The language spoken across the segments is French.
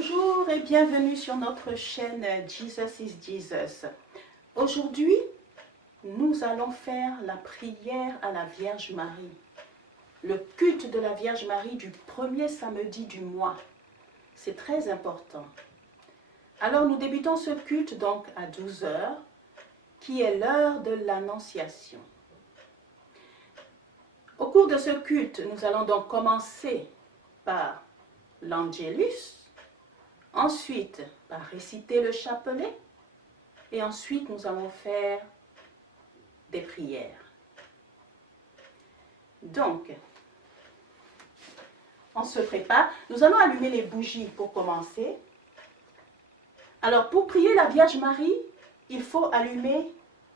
Bonjour et bienvenue sur notre chaîne Jesus is Jesus. Aujourd'hui, nous allons faire la prière à la Vierge Marie. Le culte de la Vierge Marie du premier samedi du mois. C'est très important. Alors nous débutons ce culte donc à 12 h, qui est l'heure de l'Annonciation. Au cours de ce culte, nous allons donc commencer par l'Angélus, ensuite par réciter le chapelet, et ensuite nous allons faire des prières. Donc, on se prépare. Nous allons allumer les bougies pour commencer. Alors, pour prier la Vierge Marie, il faut allumer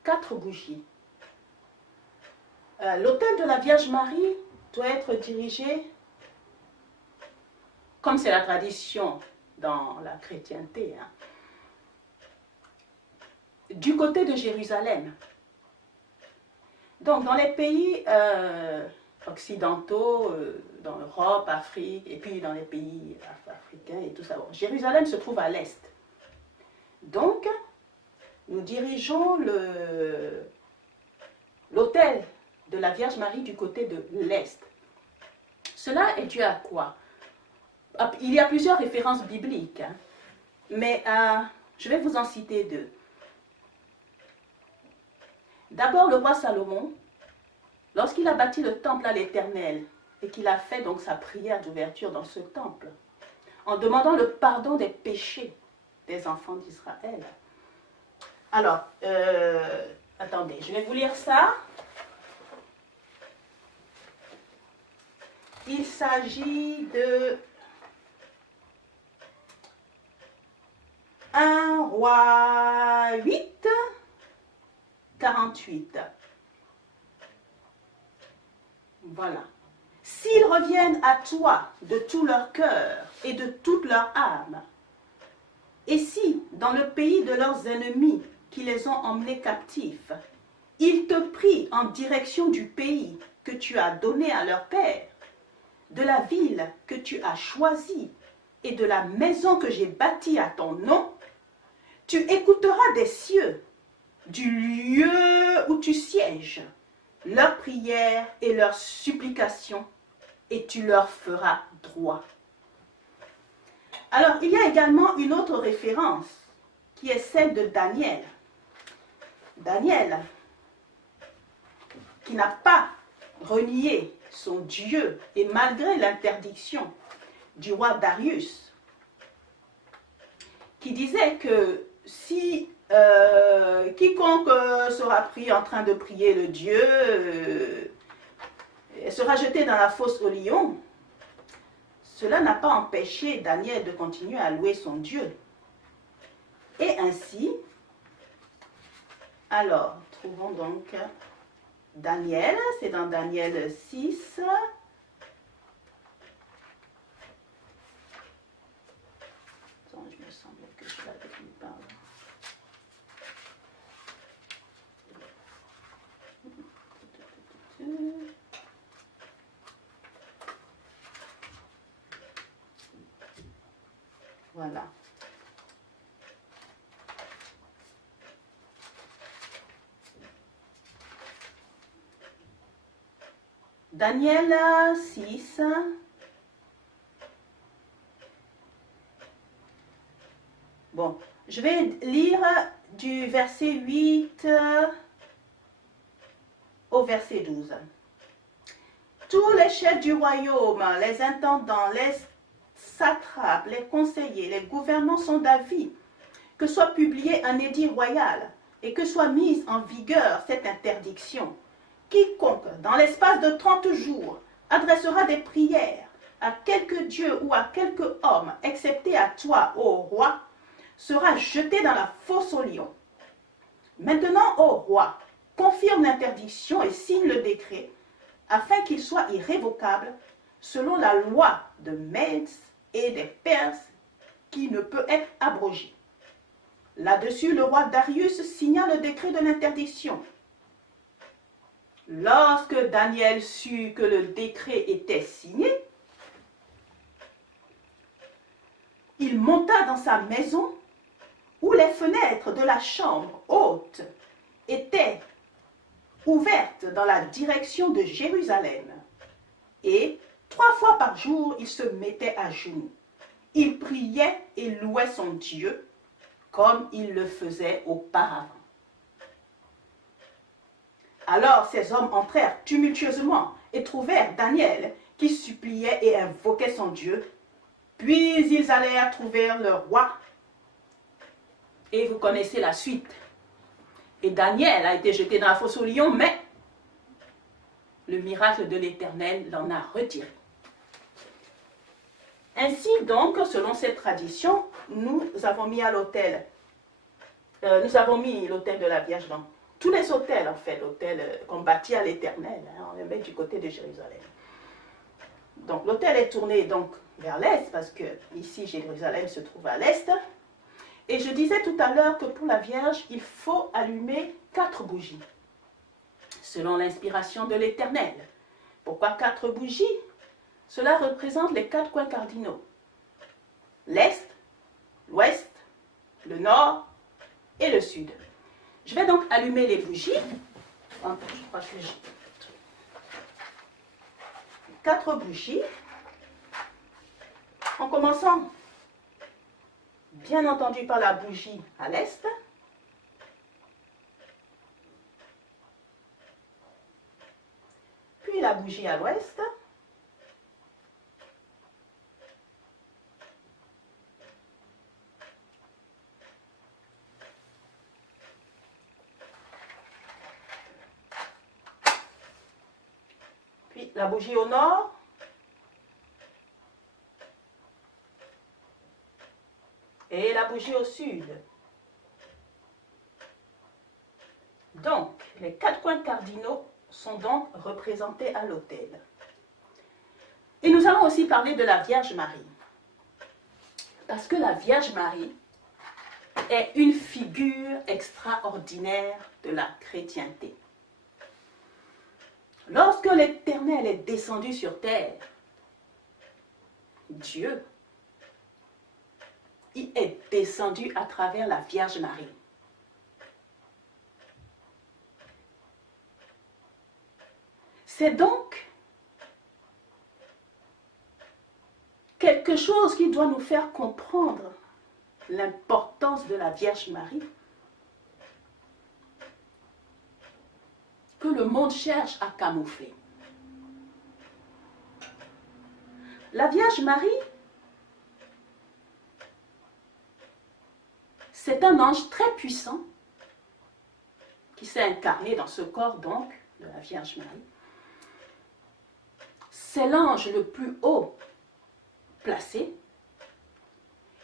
4 bougies. L'autel de la Vierge Marie doit être dirigé, comme c'est la tradition dans la chrétienté, du côté de Jérusalem. Donc, dans les pays occidentaux, dans l'Europe, Afrique, et puis dans les pays africains et tout ça. Bon, Jérusalem se trouve à l'est. Donc, nous dirigeons l'autel de la Vierge Marie du côté de l'est. Cela est dû à quoi? Il y a plusieurs références bibliques, mais je vais vous en citer 2. D'abord, le roi Salomon, lorsqu'il a bâti le temple à l'Éternel et qu'il a fait donc sa prière d'ouverture dans ce temple, en demandant le pardon des péchés des enfants d'Israël. Alors, attendez, je vais vous lire ça. Il s'agit de 1 Roi 8, 48. Voilà. S'ils reviennent à toi de tout leur cœur et de toute leur âme, et si, dans le pays de leurs ennemis qui les ont emmenés captifs, ils te prient en direction du pays que tu as donné à leur père, de la ville que tu as choisie et de la maison que j'ai bâtie à ton nom, tu écouteras des cieux, du lieu où tu sièges, leurs prières et leurs supplications, et tu leur feras droit. Alors, il y a également une autre référence, qui est celle de Daniel. Daniel, qui n'a pas renié son Dieu, et malgré l'interdiction du roi Darius, qui disait que si quiconque sera pris en train de prier le Dieu sera jeté dans la fosse au lion, cela n'a pas empêché Daniel de continuer à louer son Dieu. Et ainsi, alors, trouvons donc Daniel, c'est dans Daniel 6. Attends, je me semble que je l'avais vu par là. Voilà. Daniel 6. Bon, je vais lire du verset 8 au verset 12. Tous les chefs du royaume, les intendants, les satrapes, les conseillers, les gouvernants sont d'avis que soit publié un édit royal et que soit mise en vigueur cette interdiction. Quiconque, dans l'espace de 30 jours, adressera des prières à quelque dieu ou à quelque homme, excepté à toi, ô roi, sera jeté dans la fosse au lion. Maintenant, ô roi, confirme l'interdiction et signe le décret, afin qu'il soit irrévocable, selon la loi de Mèdes et des Perses, qui ne peut être abrogée. Là-dessus, le roi Darius signa le décret de l'interdiction. Lorsque Daniel sut que le décret était signé, il monta dans sa maison où les fenêtres de la chambre haute étaient ouvertes dans la direction de Jérusalem. Et 3 fois par jour, il se mettait à genoux. Il priait et louait son Dieu comme il le faisait auparavant. Alors ces hommes entrèrent tumultueusement et trouvèrent Daniel qui suppliait et invoquait son Dieu. Puis ils allèrent trouver le roi. Et vous connaissez la suite. Et Daniel a été jeté dans la fosse aux lions, mais le miracle de l'Éternel l'en a retiré. Ainsi donc, selon cette tradition, nous avons mis l'autel de la Vierge dans tous les autels, en fait, l'autel qu'on bâtit à l'Éternel, on le met du côté de Jérusalem. Donc l'autel est tourné donc vers l'est, parce que ici Jérusalem se trouve à l'est. Et je disais tout à l'heure que pour la Vierge, il faut allumer 4 bougies, selon l'inspiration de l'Éternel. Pourquoi 4 bougies? Cela représente les 4 coins cardinaux. L'est, l'ouest, le nord et le sud. Je vais donc allumer les bougies. Je crois que j'ai 4 bougies. En commençant, bien entendu, par la bougie à l'est. Puis la bougie à l'ouest. Puis la bougie au nord. Et la bougie au sud. Donc, les 4 coins cardinaux sont donc représentés à l'autel. Et nous allons aussi parler de la Vierge Marie. Parce que la Vierge Marie est une figure extraordinaire de la chrétienté. Lorsque l'Éternel est descendu sur terre, Dieu, il est descendu à travers la Vierge Marie. C'est donc quelque chose qui doit nous faire comprendre l'importance de la Vierge Marie, que le monde cherche à camoufler. La Vierge Marie, c'est un ange très puissant qui s'est incarné dans ce corps donc de la Vierge Marie. C'est l'ange le plus haut placé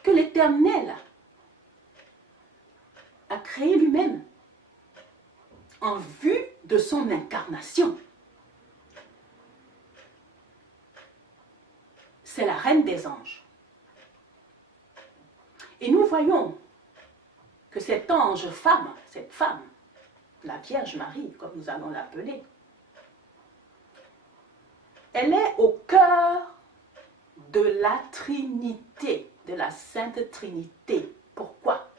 que l'Éternel a créé lui-même en vue de son incarnation. C'est la reine des anges. Et nous voyons que cet ange femme, cette femme, la Vierge Marie, comme nous allons l'appeler, elle est au cœur de la Trinité, de la Sainte Trinité. Pourquoi?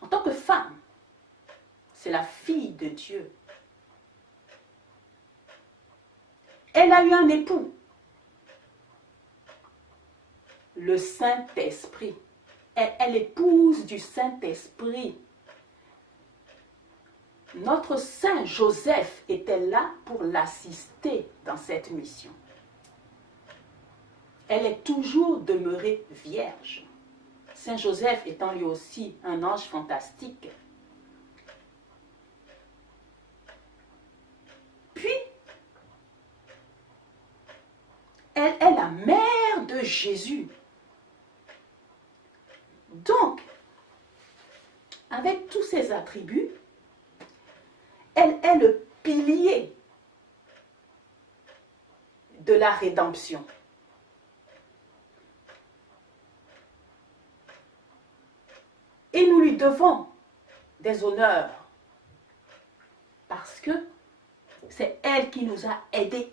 En tant que femme, c'est la fille de Dieu. Elle a eu un époux, le Saint-Esprit. Elle est l'épouse du Saint-Esprit. Notre Saint Joseph était là pour l'assister dans cette mission. Elle est toujours demeurée vierge. Saint Joseph étant lui aussi un ange fantastique. Puis, elle est la mère de Jésus. Donc, avec tous ses attributs, elle est le pilier de la rédemption. Et nous lui devons des honneurs parce que c'est elle qui nous a aidés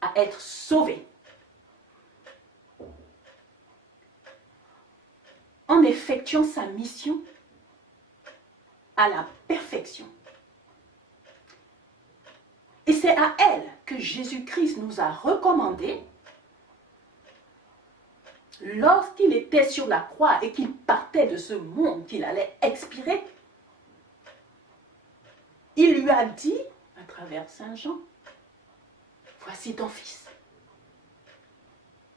à être sauvés. en effectuant sa mission à la perfection. Et c'est à elle que Jésus-Christ nous a recommandé, lorsqu'il était sur la croix et qu'il partait de ce monde, qu'il allait expirer, il lui a dit, à travers Saint Jean, voici ton fils.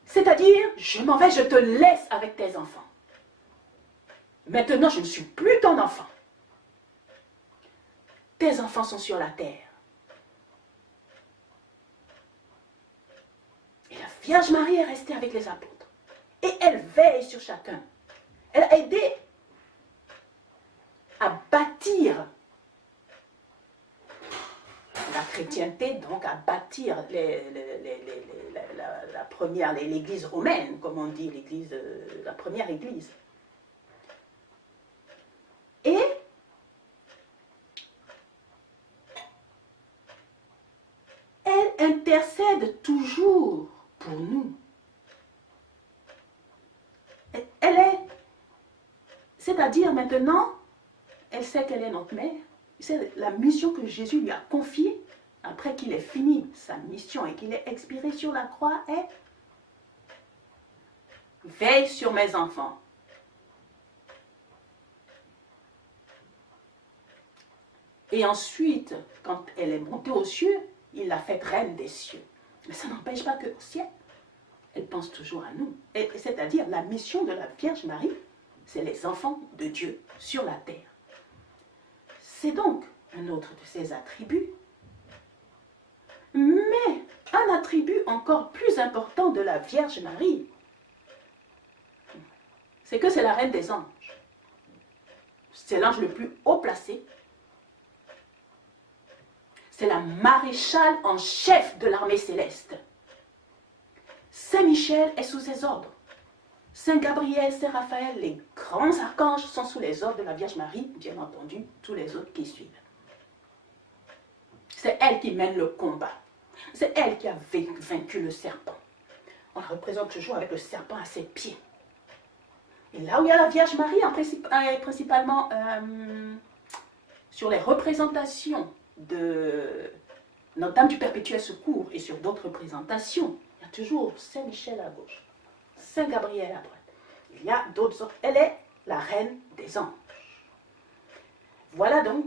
C'est-à-dire, je m'en vais, je te laisse avec tes enfants. Maintenant, je ne suis plus ton enfant. Tes enfants sont sur la terre. Et la Vierge Marie est restée avec les apôtres. Et elle veille sur chacun. Elle a aidé à bâtir la chrétienté, donc à bâtir la première, l'église romaine, comme on dit, la première église. Et elle intercède toujours pour nous. Elle est, c'est-à-dire maintenant, elle sait qu'elle est notre mère. C'est la mission que Jésus lui a confiée après qu'il ait fini sa mission et qu'il ait expiré sur la croix est « Veille sur mes enfants ». Et ensuite, quand elle est montée aux cieux, il l'a faite reine des cieux. Mais ça n'empêche pas qu'au ciel, elle pense toujours à nous. C'est-à-dire, la mission de la Vierge Marie, c'est les enfants de Dieu sur la terre. C'est donc un autre de ses attributs. Mais un attribut encore plus important de la Vierge Marie, c'est que c'est la reine des anges. C'est l'ange le plus haut placé. C'est la maréchale en chef de l'armée céleste. Saint Michel est sous ses ordres. Saint Gabriel, Saint Raphaël, les grands archanges sont sous les ordres de la Vierge Marie, bien entendu, tous les autres qui suivent. C'est elle qui mène le combat. C'est elle qui a vaincu le serpent. On la représente toujours avec le serpent à ses pieds. Et là où il y a la Vierge Marie, principalement sur les représentations de Notre-Dame du Perpétuel Secours et sur d'autres représentations, il y a toujours Saint Michel à gauche, Saint Gabriel à droite. Il y a d'autres autres. Elle est la reine des anges. Voilà donc,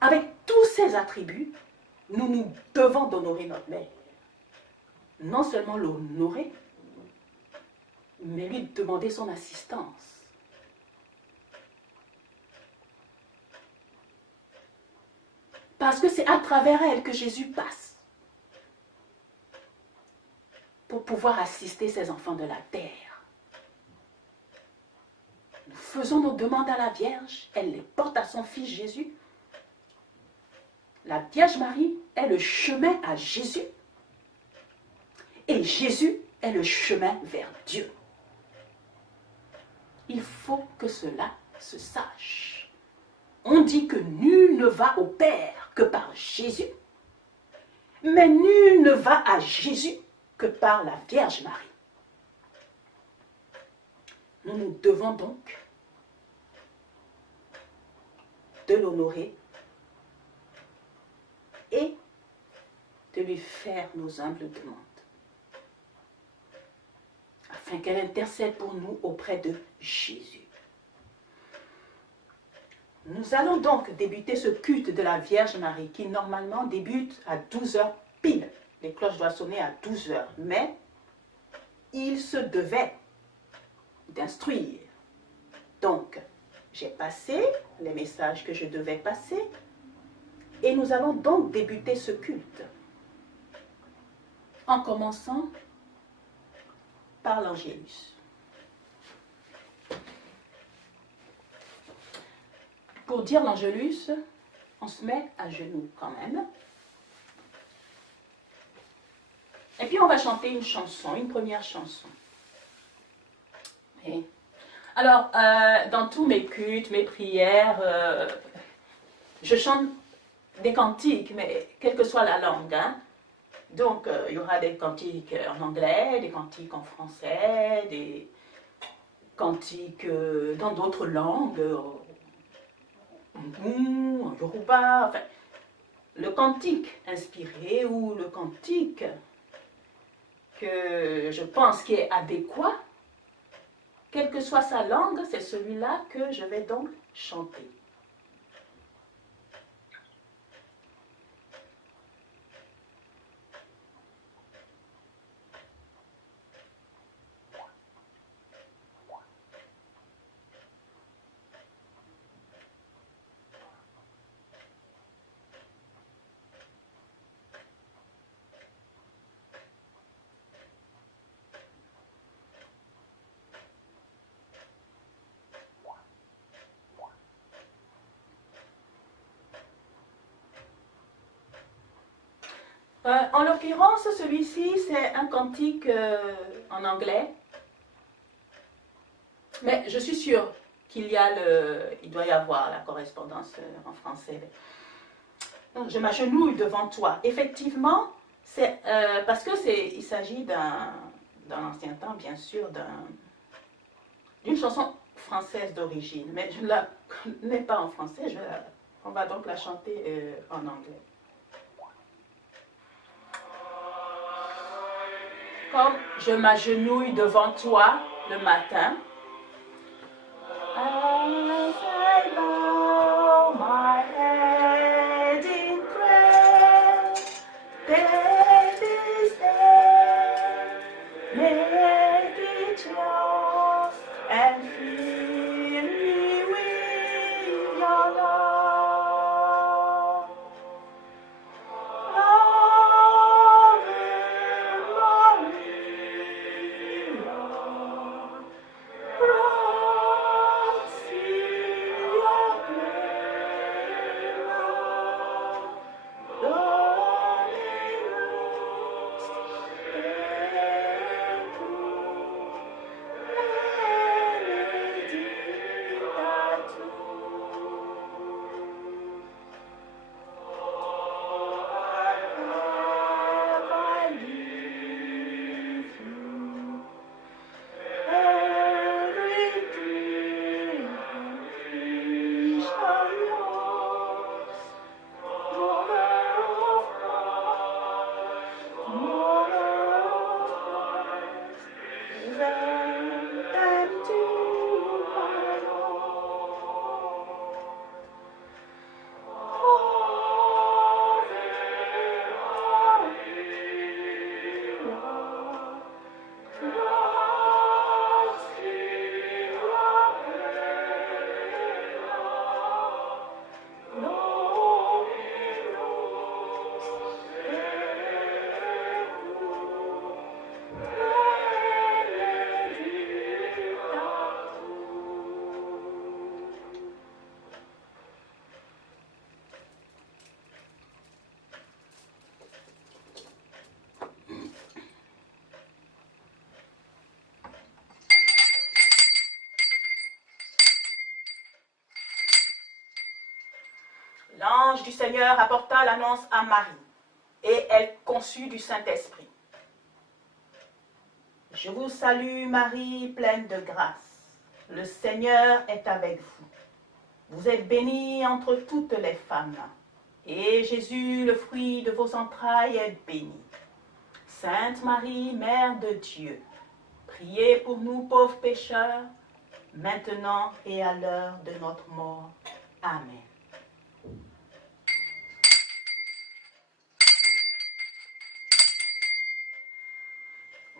avec tous ces attributs, nous nous devons d'honorer notre mère. Non seulement l'honorer, mais lui demander son assistance. Parce que c'est à travers elle que Jésus passe pour pouvoir assister ses enfants de la terre. Nous faisons nos demandes à la Vierge, elle les porte à son Fils Jésus. La Vierge Marie est le chemin à Jésus et Jésus est le chemin vers Dieu. Il faut que cela se sache. On dit que nul ne va au Père que par Jésus, mais nul ne va à Jésus que par la Vierge Marie. Nous nous devons donc de l'honorer et de lui faire nos humbles demandes, afin qu'elle intercède pour nous auprès de Jésus. Nous allons donc débuter ce culte de la Vierge Marie qui normalement débute à 12h pile. Les cloches doivent sonner à 12h, mais il se devait d'instruire. Donc, j'ai passé les messages que je devais passer et nous allons donc débuter ce culte en commençant par l'Angélus. Pour dire l'Angélus, on se met à genoux quand même. Et puis on va chanter une chanson, une première chanson. Et alors, dans tous mes cultes, mes prières, je chante des cantiques, mais quelle que soit la langue. Hein. Donc, il y aura des cantiques en anglais, des cantiques en français, cantiques dans d'autres langues, en Yoruba, enfin, le cantique inspiré ou le cantique que je pense qui est adéquat, quelle que soit sa langue, c'est celui-là que je vais donc chanter. En l'occurrence, celui-ci, c'est un cantique en anglais. Mais je suis sûre qu'il doit y avoir la correspondance en français. Donc, je m'agenouille devant toi. Effectivement, c'est parce que il s'agit dans l'ancien temps, bien sûr, d'une chanson française d'origine. Mais je ne la connais pas en français. On va donc la chanter en anglais. Comme je m'agenouille devant toi le matin, as I bow my head in prayer, day this day, make it yours and fill me with your love. L'ange du Seigneur apporta l'annonce à Marie, et elle conçut du Saint-Esprit. Je vous salue Marie, pleine de grâce. Le Seigneur est avec vous. Vous êtes bénie entre toutes les femmes, et Jésus, le fruit de vos entrailles, est béni. Sainte Marie, Mère de Dieu, priez pour nous pauvres pécheurs, maintenant et à l'heure de notre mort. Amen.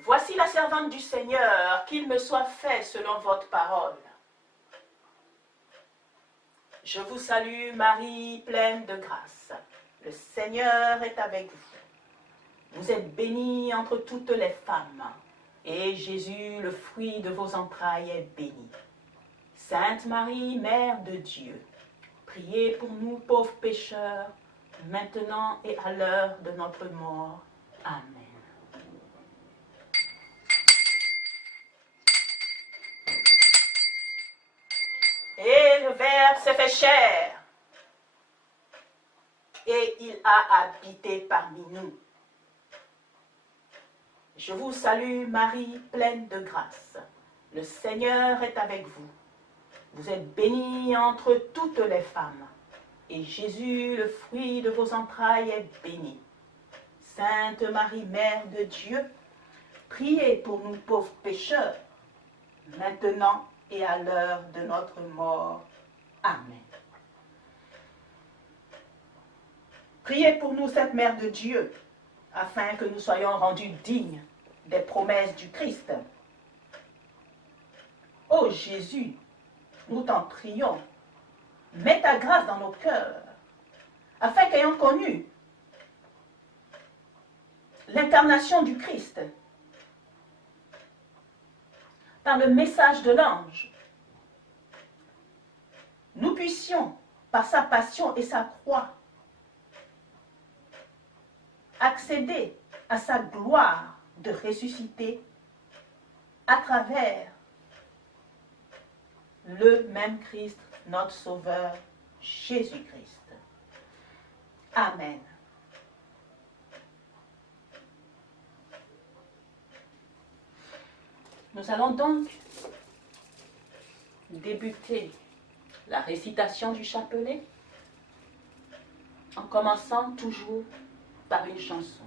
Voici la servante du Seigneur, qu'il me soit fait selon votre parole. Je vous salue Marie, pleine de grâce. Le Seigneur est avec vous. Vous êtes bénie entre toutes les femmes, et Jésus, le fruit de vos entrailles, est béni. Sainte Marie, Mère de Dieu, priez pour nous pauvres pécheurs, maintenant et à l'heure de notre mort. Amen. Et le Verbe s'est fait chair, et il a habité parmi nous. Je vous salue Marie, pleine de grâce. Le Seigneur est avec vous. Vous êtes bénie entre toutes les femmes. Et Jésus, le fruit de vos entrailles, est béni. Sainte Marie, Mère de Dieu, priez pour nous pauvres pécheurs, maintenant et à l'heure de notre mort. Amen. Priez pour nous, cette Mère de Dieu, afin que nous soyons rendus dignes des promesses du Christ. Ô Jésus, nous t'en prions, mets ta grâce dans nos cœurs, afin qu'ayant connu l'incarnation du Christ, par le message de l'ange, nous puissions, par sa passion et sa croix, accéder à sa gloire de ressusciter à travers le même Christ, notre Sauveur, Jésus-Christ. Amen. Nous allons donc débuter la récitation du chapelet en commençant toujours par une chanson.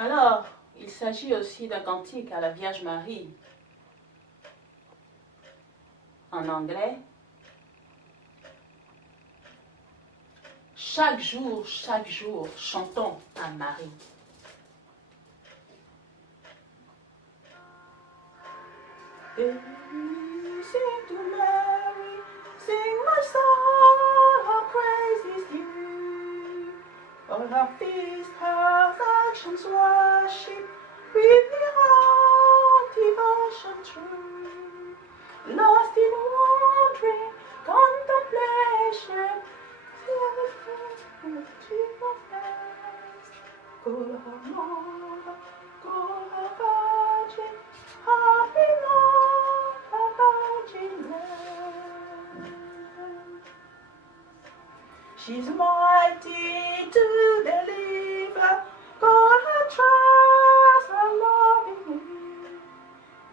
Alors, il s'agit aussi d'un cantique à la Vierge Marie en anglais. Chaque jour, chantons à Marie. Sing to Mary, sing my song, her praise is due. All her feast, her actions worship, with the heart devotion true. Lost in wandering contemplation, till the faithful dream of rest. Call her mother, call her virgin, happy Lord, her virgin land. She's mighty to deliver, call her trust, her loving ear.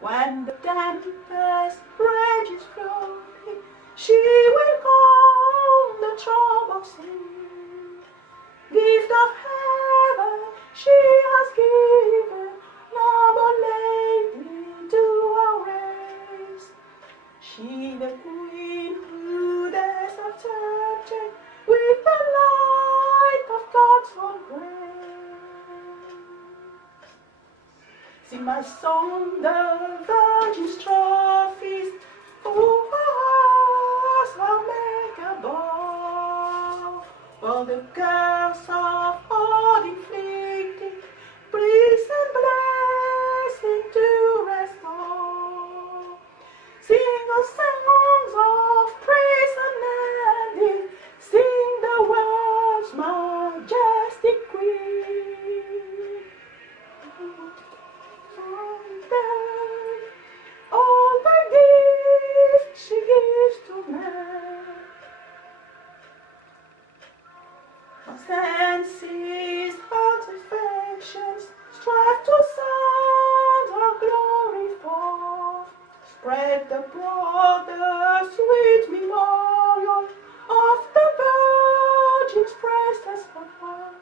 When the tempest rages flowing, she will calm the troubled sea. Gift of heaven she has given, noble lady to our race. She the queen who dares have tempted with the light of God's own grace. Sing my song, the Virgin's trophies, who for us are make above. For the curse of all inflicted, peace and blessing fancies, heart's affections, strive to sound our glory forth. Spread the broad, the sweet memorial of the Virgin's priceless birth,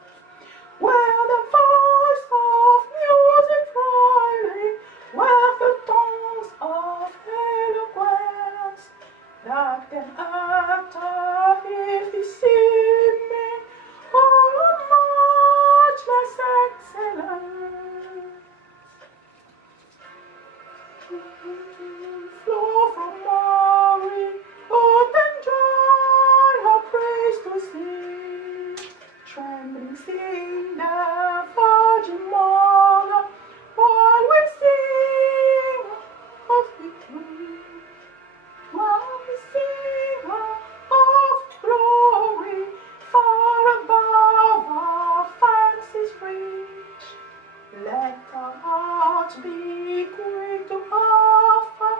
where the voice of music thrilling, where the tones of eloquence that can utter efficient all of matchless excellence flow from Mary, open joy, her praise to sing, trembling sing the Virgin Mother, while we sing of victory, while we sing of glory, far above our fancies reach. Let our hearts be quick to offer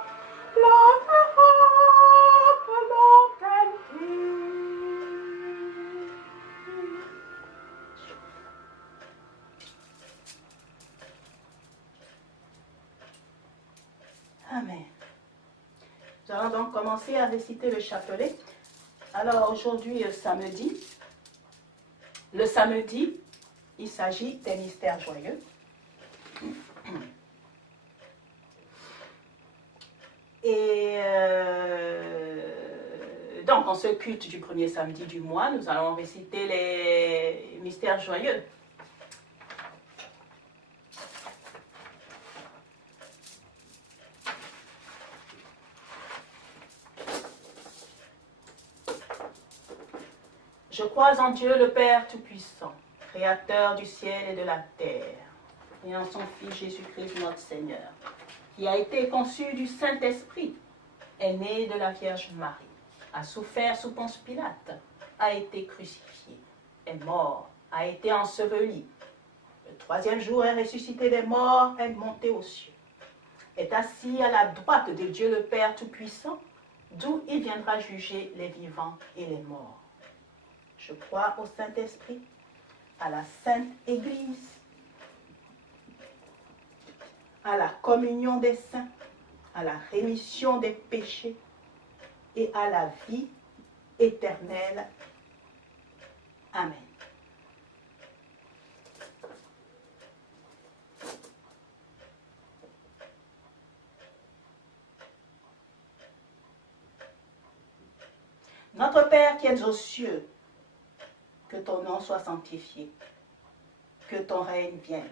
love the heart alone can teach. Amen. Nous allons donc commencer à réciter le chapelet. Alors aujourd'hui, samedi, le samedi, il s'agit des mystères joyeux. Et donc, en ce culte du premier samedi du mois, nous allons réciter les mystères joyeux. Je crois en Dieu le Père Tout-Puissant, Créateur du ciel et de la terre, et en son Fils Jésus-Christ notre Seigneur, qui a été conçu du Saint-Esprit, est né de la Vierge Marie, a souffert sous Ponce Pilate, a été crucifié, est mort, a été enseveli. Le troisième jour est ressuscité des morts, est monté aux cieux, est assis à la droite de Dieu le Père Tout-Puissant, d'où il viendra juger les vivants et les morts. Je crois au Saint-Esprit, à la Sainte Église, à la communion des saints, à la rémission des péchés et à la vie éternelle. Amen. Notre Père qui es aux cieux, que ton nom soit sanctifié, que ton règne vienne,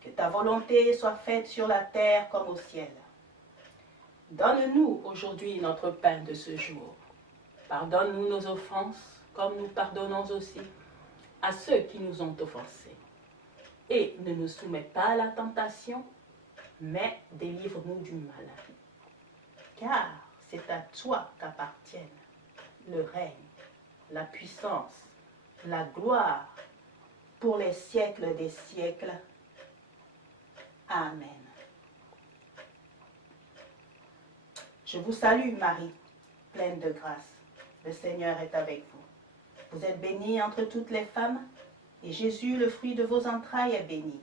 que ta volonté soit faite sur la terre comme au ciel. Donne-nous aujourd'hui notre pain de ce jour. Pardonne-nous nos offenses, comme nous pardonnons aussi à ceux qui nous ont offensés. Et ne nous soumets pas à la tentation, mais délivre-nous du mal. Car c'est à toi qu'appartiennent le règne, la puissance, la gloire, pour les siècles des siècles. Amen. Je vous salue Marie, pleine de grâce. Le Seigneur est avec vous. Vous êtes bénie entre toutes les femmes, et Jésus, le fruit de vos entrailles, est béni.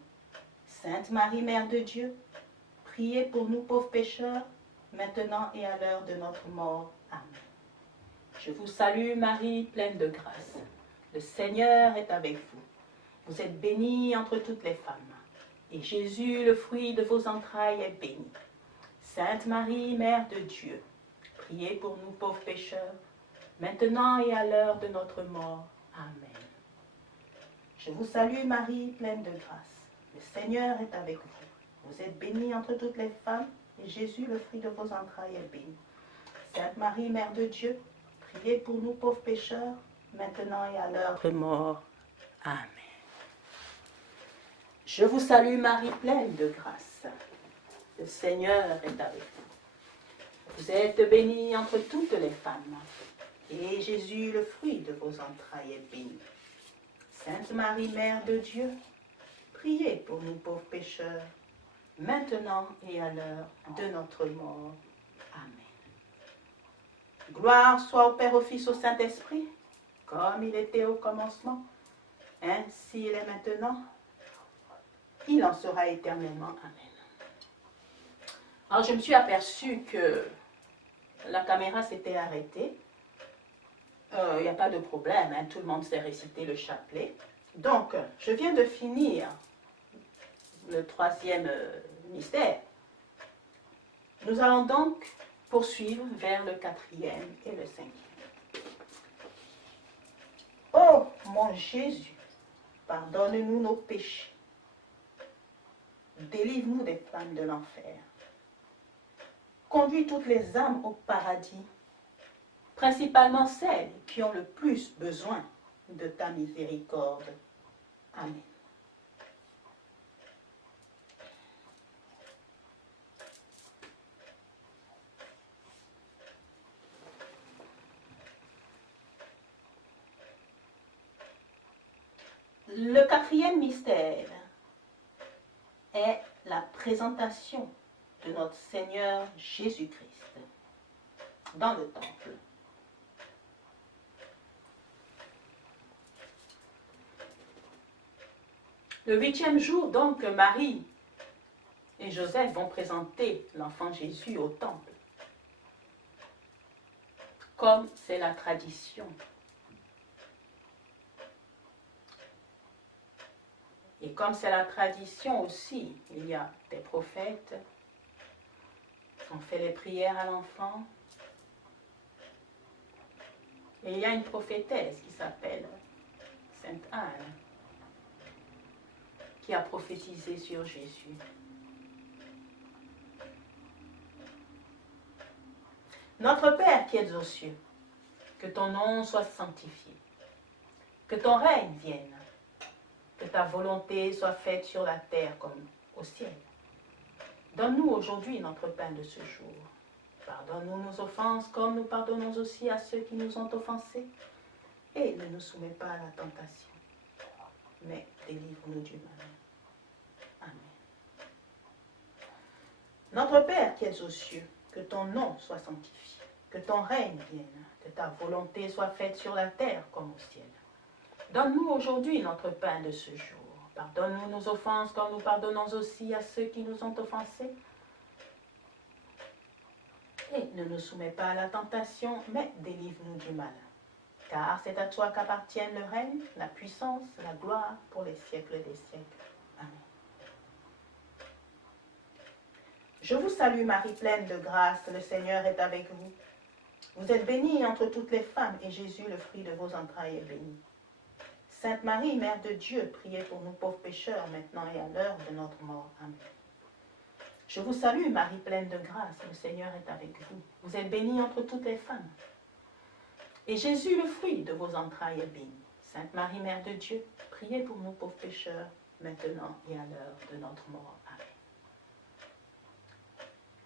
Sainte Marie, Mère de Dieu, priez pour nous pauvres pécheurs, maintenant et à l'heure de notre mort. Amen. Je vous salue Marie, pleine de grâce. Le Seigneur est avec vous. Vous êtes bénie entre toutes les femmes, et Jésus, le fruit de vos entrailles, est béni. Sainte Marie, Mère de Dieu, priez pour nous pauvres pécheurs, maintenant et à l'heure de notre mort. Amen. Je vous salue Marie, pleine de grâce. Le Seigneur est avec vous. Vous êtes bénie entre toutes les femmes, et Jésus, le fruit de vos entrailles, est béni. Sainte Marie, Mère de Dieu, priez pour nous pauvres pécheurs, maintenant et à l'heure de mort. Amen. Je vous salue Marie, pleine de grâce. Le Seigneur est avec vous. Vous êtes bénie entre toutes les femmes, et Jésus, le fruit de vos entrailles, est béni. Sainte Marie, Mère de Dieu, priez pour nous pauvres pécheurs, maintenant et à l'heure de notre mort. Amen. Gloire soit au Père, au Fils, au Saint-Esprit, comme il était au commencement, ainsi il est maintenant, il en sera éternellement. Amen. Alors je me suis aperçue que la caméra s'était arrêtée. Il n'y a pas de problème, hein, tout le monde sait réciter le chapelet. Donc, je viens de finir le troisième mystère. Nous allons donc poursuivre vers le quatrième et le cinquième. Oh mon Jésus, pardonne-nous nos péchés. Délivre-nous des flammes de l'enfer. Conduis toutes les âmes au paradis, principalement celles qui ont le plus besoin de ta miséricorde. Amen. Le quatrième mystère est la présentation de notre Seigneur Jésus-Christ dans le temple. Le 8e jour, donc, Marie et Joseph vont présenter l'enfant Jésus au temple, comme c'est la tradition. Et comme c'est la tradition aussi, il y a des prophètes, on fait les prières à l'enfant. Et il y a une prophétesse qui s'appelle Sainte Anne, qui a prophétisé sur Jésus. Notre Père qui es aux cieux, que ton nom soit sanctifié, que ton règne vienne, que ta volonté soit faite sur la terre comme au ciel. Donne-nous aujourd'hui notre pain de ce jour. Pardonne-nous nos offenses comme nous pardonnons aussi à ceux qui nous ont offensés. Et ne nous soumets pas à la tentation, mais délivre-nous du mal. Amen. Notre Père qui es aux cieux, que ton nom soit sanctifié, que ton règne vienne, que ta volonté soit faite sur la terre comme au ciel. Donne-nous aujourd'hui notre pain de ce jour. Pardonne-nous nos offenses comme nous pardonnons aussi à ceux qui nous ont offensés. Et ne nous soumets pas à la tentation, mais délivre-nous du mal. Car c'est à toi qu'appartiennent le règne, la puissance, la gloire pour les siècles des siècles. Amen. Je vous salue Marie pleine de grâce, le Seigneur est avec vous. Vous êtes bénie entre toutes les femmes, et Jésus, le fruit de vos entrailles, est béni. Sainte Marie, Mère de Dieu, priez pour nous pauvres pécheurs, maintenant et à l'heure de notre mort. Amen. Je vous salue, Marie pleine de grâce, le Seigneur est avec vous. Vous êtes bénie entre toutes les femmes. Et Jésus, le fruit de vos entrailles, est béni. Sainte Marie, Mère de Dieu, priez pour nous pauvres pécheurs, maintenant et à l'heure de notre mort. Amen.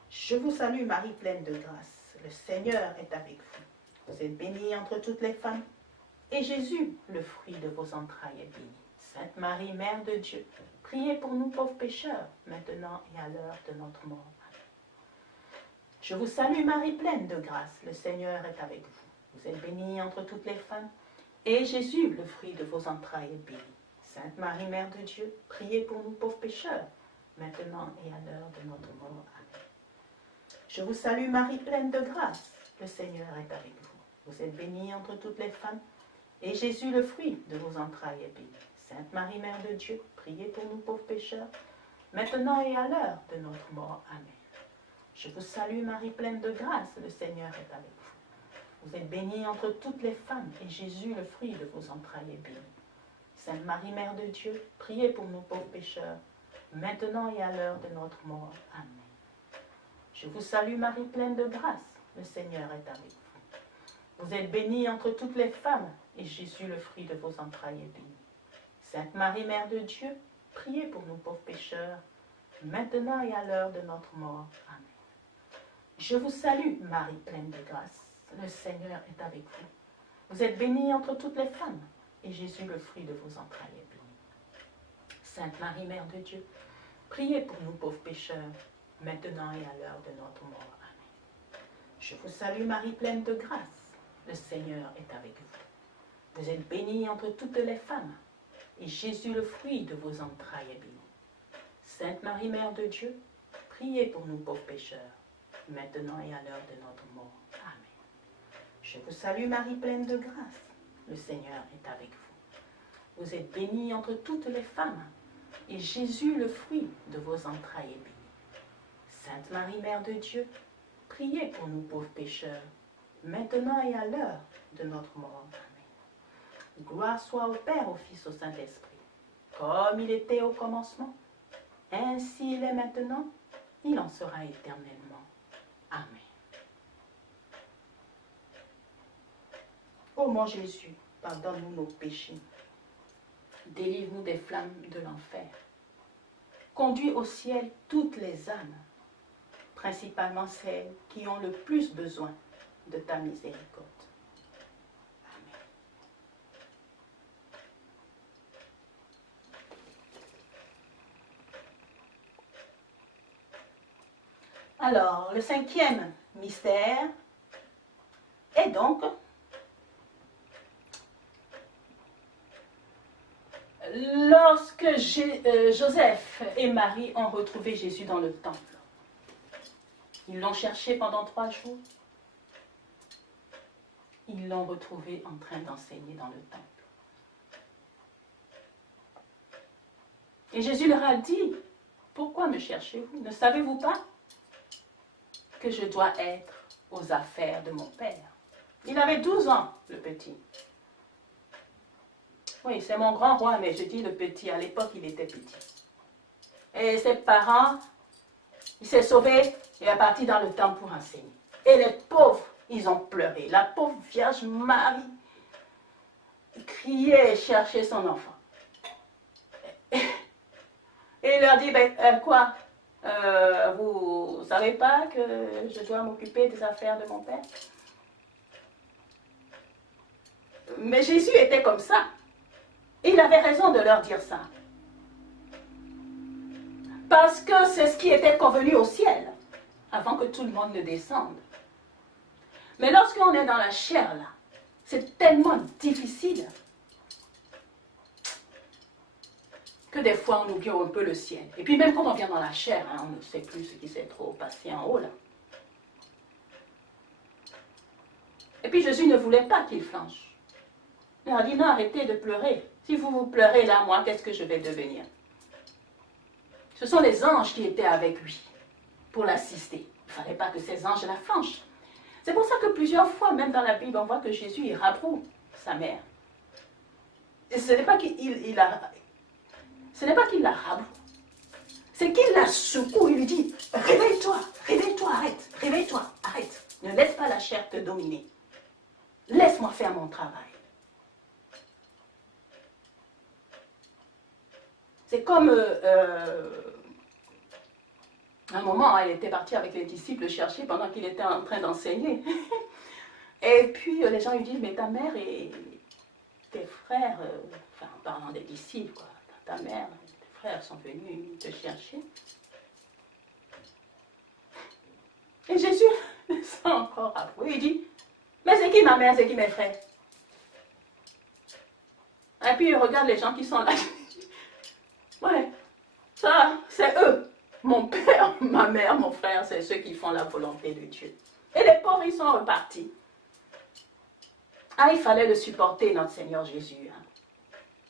Je vous salue, Marie pleine de grâce, le Seigneur est avec vous. Vous êtes bénie entre toutes les femmes. Et Jésus, le fruit de vos entrailles, est béni. Sainte Marie, Mère de Dieu, priez pour nous pauvres pécheurs, maintenant et à l'heure de notre mort. Amen. Je vous salue, Marie pleine de grâce, le Seigneur est avec vous. Vous êtes bénie entre toutes les femmes, et Jésus, le fruit de vos entrailles, est béni. Sainte Marie, Mère de Dieu, priez pour nous pauvres pécheurs, maintenant et à l'heure de notre mort. Amen. Je vous salue, Marie pleine de grâce, le Seigneur est avec vous. Vous êtes bénie entre toutes les femmes, et Jésus, le fruit de vos entrailles, est béni. Sainte Marie, Mère de Dieu, priez pour nous pauvres pécheurs, maintenant et à l'heure de notre mort. Amen. Je vous salue, Marie pleine de grâce, le Seigneur est avec vous. Vous êtes bénie entre toutes les femmes, et Jésus, le fruit de vos entrailles, est béni. Sainte Marie, Mère de Dieu, priez pour nous pauvres pécheurs, maintenant et à l'heure de notre mort. Amen. Je vous salue, Marie pleine de grâce, le Seigneur est avec vous. Vous êtes bénie entre toutes les femmes, et Jésus, le fruit de vos entrailles, est béni. Sainte Marie, Mère de Dieu, priez pour nous pauvres pécheurs, maintenant et à l'heure de notre mort. Amen. Je vous salue, Marie pleine de grâce, le Seigneur est avec vous. Vous êtes bénie entre toutes les femmes, et Jésus, le fruit de vos entrailles, est béni. Sainte Marie, Mère de Dieu, priez pour nous pauvres pécheurs, maintenant et à l'heure de notre mort. Amen. Je vous salue, Marie pleine de grâce, le Seigneur est avec vous. Vous êtes bénie entre toutes les femmes, et Jésus, le fruit de vos entrailles, est béni. Sainte Marie, Mère de Dieu, priez pour nous pauvres pécheurs, maintenant et à l'heure de notre mort. Amen. Je vous salue Marie, pleine de grâce. Le Seigneur est avec vous. Vous êtes bénie entre toutes les femmes, et Jésus, le fruit de vos entrailles, est béni. Sainte Marie, Mère de Dieu, priez pour nous pauvres pécheurs, maintenant et à l'heure de notre mort. Amen. Gloire soit au Père, au Fils, au Saint-Esprit, comme il était au commencement, ainsi il est maintenant, il en sera éternellement. Amen. Ô mon Jésus, pardonne-nous nos péchés, délivre-nous des flammes de l'enfer, conduis au ciel toutes les âmes, principalement celles qui ont le plus besoin de ta miséricorde. Amen. Alors, le 5e mystère est donc lorsque Joseph et Marie ont retrouvé Jésus dans le temple. Ils l'ont cherché pendant 3 jours. Ils l'ont retrouvé en train d'enseigner dans le temple. Et Jésus leur a dit, pourquoi me cherchez-vous? Ne savez-vous pas que je dois être aux affaires de mon Père? Il avait 12 ans, le petit. Oui, c'est mon grand roi, mais je dis le petit. À l'époque, il était petit. Et ses parents, il s'est sauvé, il est parti dans le temple pour enseigner. Et les pauvres, ils ont pleuré. La pauvre Vierge Marie criait et cherchait son enfant. Et il leur dit, quoi? Vous ne savez pas que je dois m'occuper des affaires de mon Père? Mais Jésus était comme ça. Et il avait raison de leur dire ça. Parce que c'est ce qui était convenu au ciel, avant que tout le monde ne descende. Mais lorsqu'on est dans la chair, là, c'est tellement difficile que des fois on oublie un peu le ciel. Et puis même quand on vient dans la chair, hein, on ne sait plus ce qui s'est trop passé en haut là. Et puis Jésus ne voulait pas qu'il flanche. Il a dit non, arrêtez de pleurer. Si vous pleurez là, moi, qu'est-ce que je vais devenir? Ce sont les anges qui étaient avec lui pour l'assister. Il ne fallait pas que ces anges la flanchent. C'est pour ça que plusieurs fois, même dans la Bible, on voit que Jésus, il rabroue sa mère. Et ce n'est pas qu'il la rabroue. C'est qu'il la secoue, il lui dit, réveille-toi, arrête, réveille-toi, arrête. Ne laisse pas la chair te dominer. Laisse-moi faire mon travail. C'est comme, à un moment, elle était partie avec les disciples chercher pendant qu'il était en train d'enseigner. Et puis, les gens lui disent, mais ta mère et tes frères, enfin, en parlant des disciples, quoi, ta mère, tes frères sont venus te chercher. Et Jésus, ça encore après, il dit, mais c'est qui ma mère, c'est qui mes frères? Et puis, il regarde les gens qui sont là. Ouais, ça, c'est eux. Mon père, ma mère, mon frère, c'est ceux qui font la volonté de Dieu. Et les pauvres, ils sont repartis. Ah, il fallait le supporter, notre Seigneur Jésus. Hein.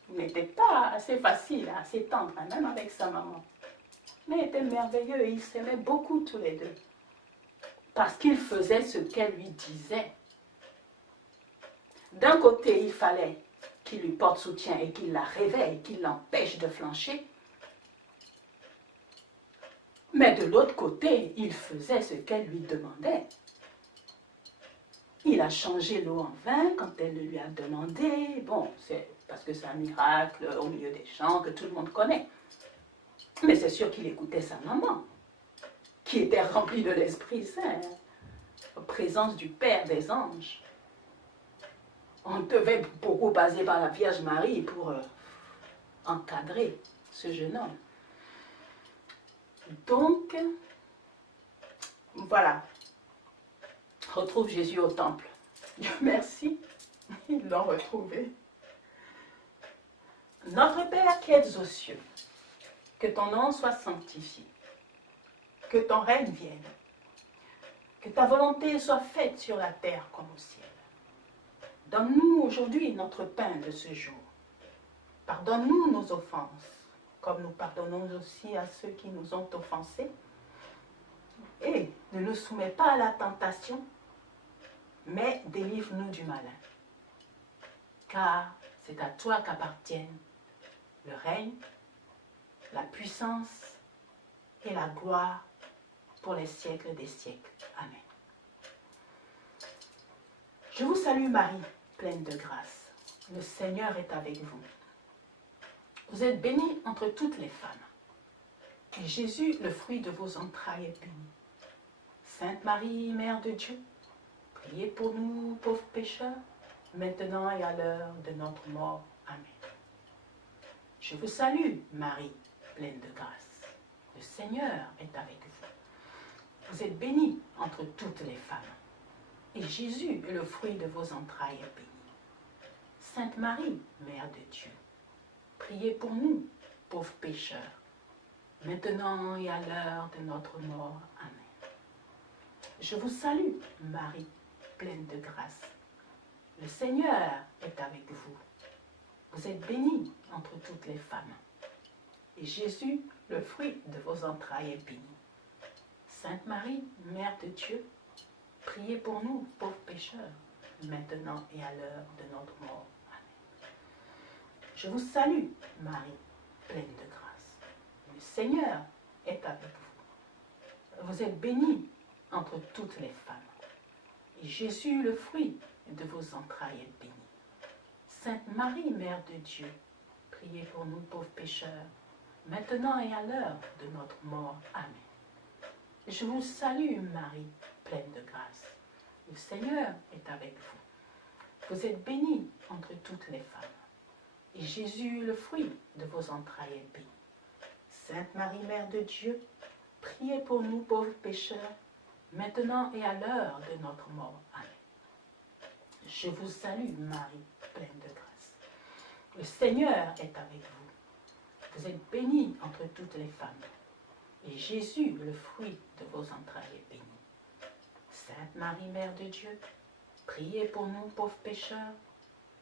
Il n'était pas assez facile, assez tendre, hein, même avec sa maman. Mais il était merveilleux et ils s'aimaient beaucoup tous les deux. Parce qu'il faisait ce qu'elle lui disait. D'un côté, il fallait qu'il lui porte soutien et qu'il la réveille, qu'il l'empêche de flancher. Mais de l'autre côté, il faisait ce qu'elle lui demandait. Il a changé l'eau en vin quand elle le lui a demandé. Bon, c'est parce que c'est un miracle au milieu des gens que tout le monde connaît. Mais c'est sûr qu'il écoutait sa maman, qui était remplie de l'Esprit Saint, en présence du Père des anges. On devait beaucoup passer par la Vierge Marie pour encadrer ce jeune homme. Donc, voilà. Retrouve Jésus au temple. Dieu merci. Ils l'ont retrouvé. Notre Père qui es aux cieux, que ton nom soit sanctifié, que ton règne vienne, que ta volonté soit faite sur la terre comme au ciel. Donne-nous aujourd'hui notre pain de ce jour. Pardonne-nous nos offenses, comme nous pardonnons aussi à ceux qui nous ont offensés. Et ne nous soumets pas à la tentation, mais délivre-nous du malin. Car c'est à toi qu'appartiennent le règne, la puissance et la gloire pour les siècles des siècles. Amen. Je vous salue Marie, pleine de grâce. Le Seigneur est avec vous. Vous êtes bénie entre toutes les femmes. Et Jésus, le fruit de vos entrailles, est béni. Sainte Marie, Mère de Dieu, priez pour nous, pauvres pécheurs, maintenant et à l'heure de notre mort. Amen. Je vous salue, Marie, pleine de grâce. Le Seigneur est avec vous. Vous êtes bénie entre toutes les femmes. Et Jésus, le fruit de vos entrailles, est béni. Sainte Marie, Mère de Dieu, priez pour nous, pauvres pécheurs, maintenant et à l'heure de notre mort. Amen. Je vous salue, Marie, pleine de grâce. Le Seigneur est avec vous. Vous êtes bénie entre toutes les femmes. Et Jésus, le fruit de vos entrailles, est béni. Sainte Marie, Mère de Dieu, priez pour nous, pauvres pécheurs, maintenant et à l'heure de notre mort. Amen. Je vous salue, Marie, pleine de grâce. Le Seigneur est avec vous. Vous êtes bénie entre toutes les femmes. Et Jésus, le fruit de vos entrailles, est béni. Sainte Marie, Mère de Dieu, priez pour nous pauvres pécheurs, maintenant et à l'heure de notre mort. Amen. Je vous salue, Marie, pleine de grâce. Le Seigneur est avec vous. Vous êtes bénie entre toutes les femmes. Et Jésus, le fruit de vos entrailles, est béni. Sainte Marie, Mère de Dieu, priez pour nous pauvres pécheurs, maintenant et à l'heure de notre mort. Amen. Je vous salue, Marie, pleine de grâce. Le Seigneur est avec vous. Vous êtes bénie entre toutes les femmes. Et Jésus, le fruit de vos entrailles, est béni. Sainte Marie, Mère de Dieu, priez pour nous pauvres pécheurs,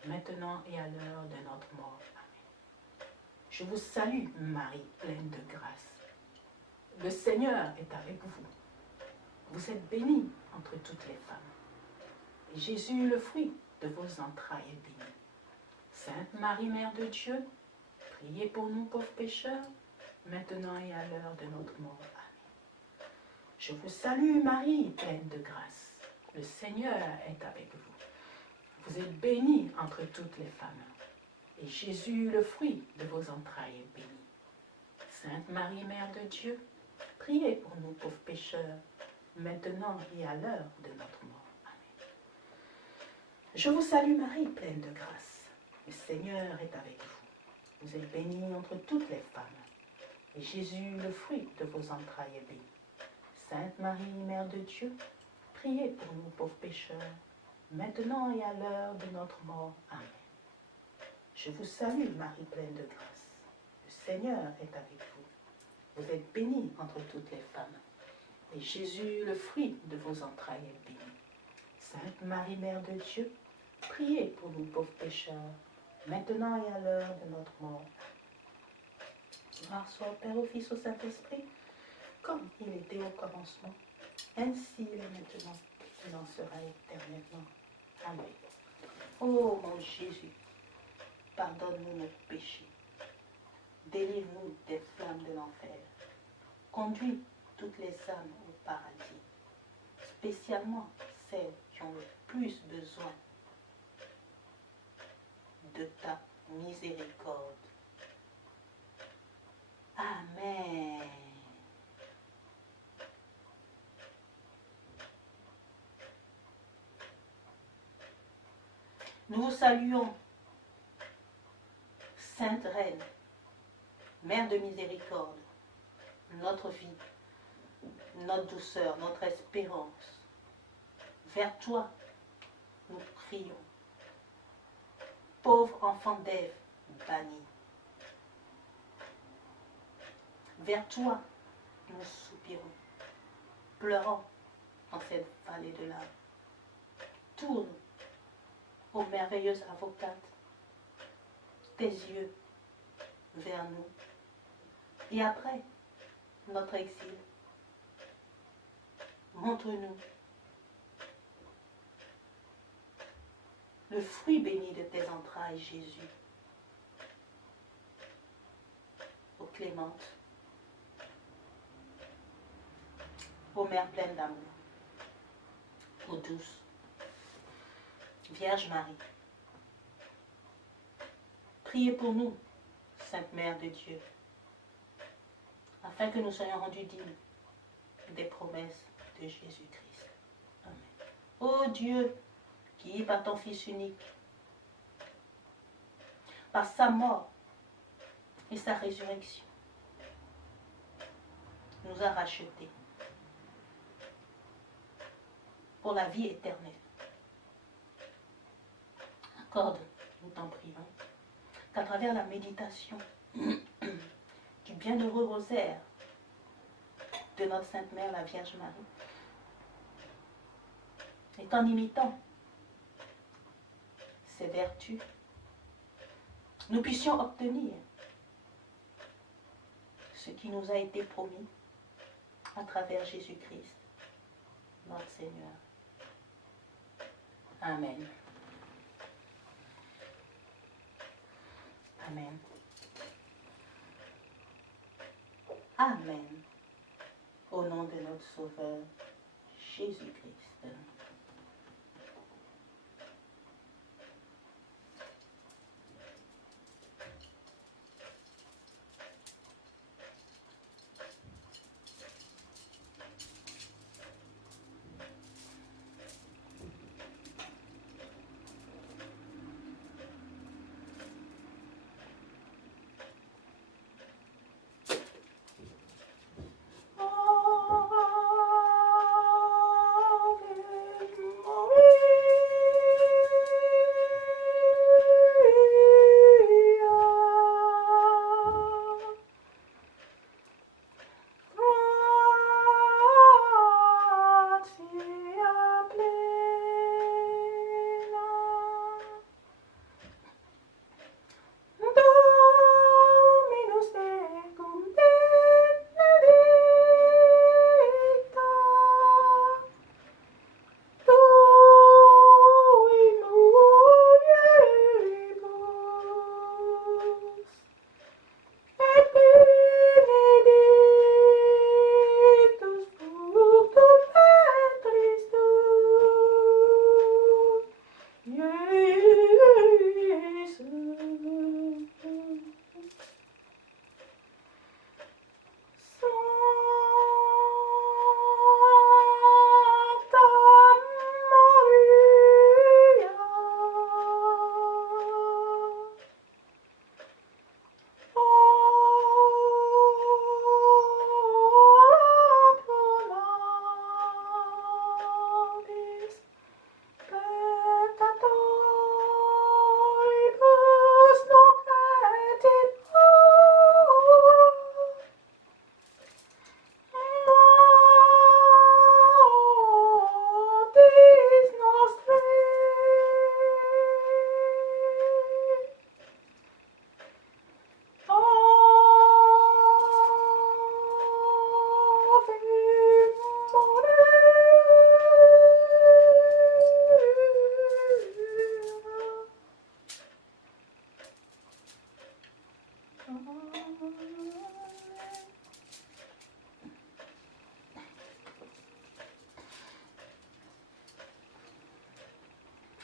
maintenant et à l'heure de notre mort. Amen. Je vous salue, Marie, pleine de grâce. Le Seigneur est avec vous. Vous êtes bénie entre toutes les femmes. Et Jésus, le fruit de vos entrailles, est béni. Sainte Marie, Mère de Dieu, priez pour nous pauvres pécheurs, maintenant et à l'heure de notre mort. Amen. Je vous salue, Marie, pleine de grâce. Le Seigneur est avec vous. Vous êtes bénie entre toutes les femmes. Et Jésus, le fruit de vos entrailles, est béni. Sainte Marie, Mère de Dieu, priez pour nous pauvres pécheurs, maintenant et à l'heure de notre mort. Amen. Je vous salue, Marie, pleine de grâce. Le Seigneur est avec vous. Vous êtes bénie entre toutes les femmes. Et Jésus, le fruit de vos entrailles, est béni. Sainte Marie, Mère de Dieu, priez pour nous pauvres pécheurs, maintenant et à l'heure de notre mort. Amen. Je vous salue, Marie, pleine de grâce. Le Seigneur est avec vous. Vous êtes bénie entre toutes les femmes. Et Jésus, le fruit de vos entrailles, est béni. Sainte Marie, Mère de Dieu, priez pour nous pauvres pécheurs, maintenant et à l'heure de notre mort. Gloire soit au Père, au Fils, au Saint-Esprit, comme il était au commencement, ainsi il est maintenant, il en sera éternellement. Amen. Ô mon Jésus, pardonne-nous nos péchés, délivre-nous des flammes de l'enfer, conduis toutes les âmes au paradis, spécialement celles qui ont le plus besoin de ta miséricorde. Amen. Nous vous saluons, Sainte Reine, Mère de miséricorde, notre vie, notre douceur, notre espérance. Vers toi, nous prions. pauvre enfant d'Ève, banni. Vers toi, nous soupirons, pleurant en cette vallée de larmes. Tourne, ô merveilleuse avocate, tes yeux vers nous. Et après notre exil, montre-nous le fruit béni de tes entrailles, Jésus. Ô clémente, ô mère pleine d'amour, ô douce, Vierge Marie, priez pour nous, Sainte Mère de Dieu, afin que nous soyons rendus dignes des promesses de Jésus-Christ. Amen. Ô Dieu, qui, par ton Fils unique, par sa mort et sa résurrection, nous a rachetés pour la vie éternelle. Accorde, nous t'en prions, qu'à travers la méditation du bienheureux rosaire de notre Sainte Mère, la Vierge Marie, et qu'en imitant ses vertus, nous puissions obtenir ce qui nous a été promis à travers Jésus-Christ, notre Seigneur. Amen. Amen. Amen. Au nom de notre Sauveur, Jésus-Christ.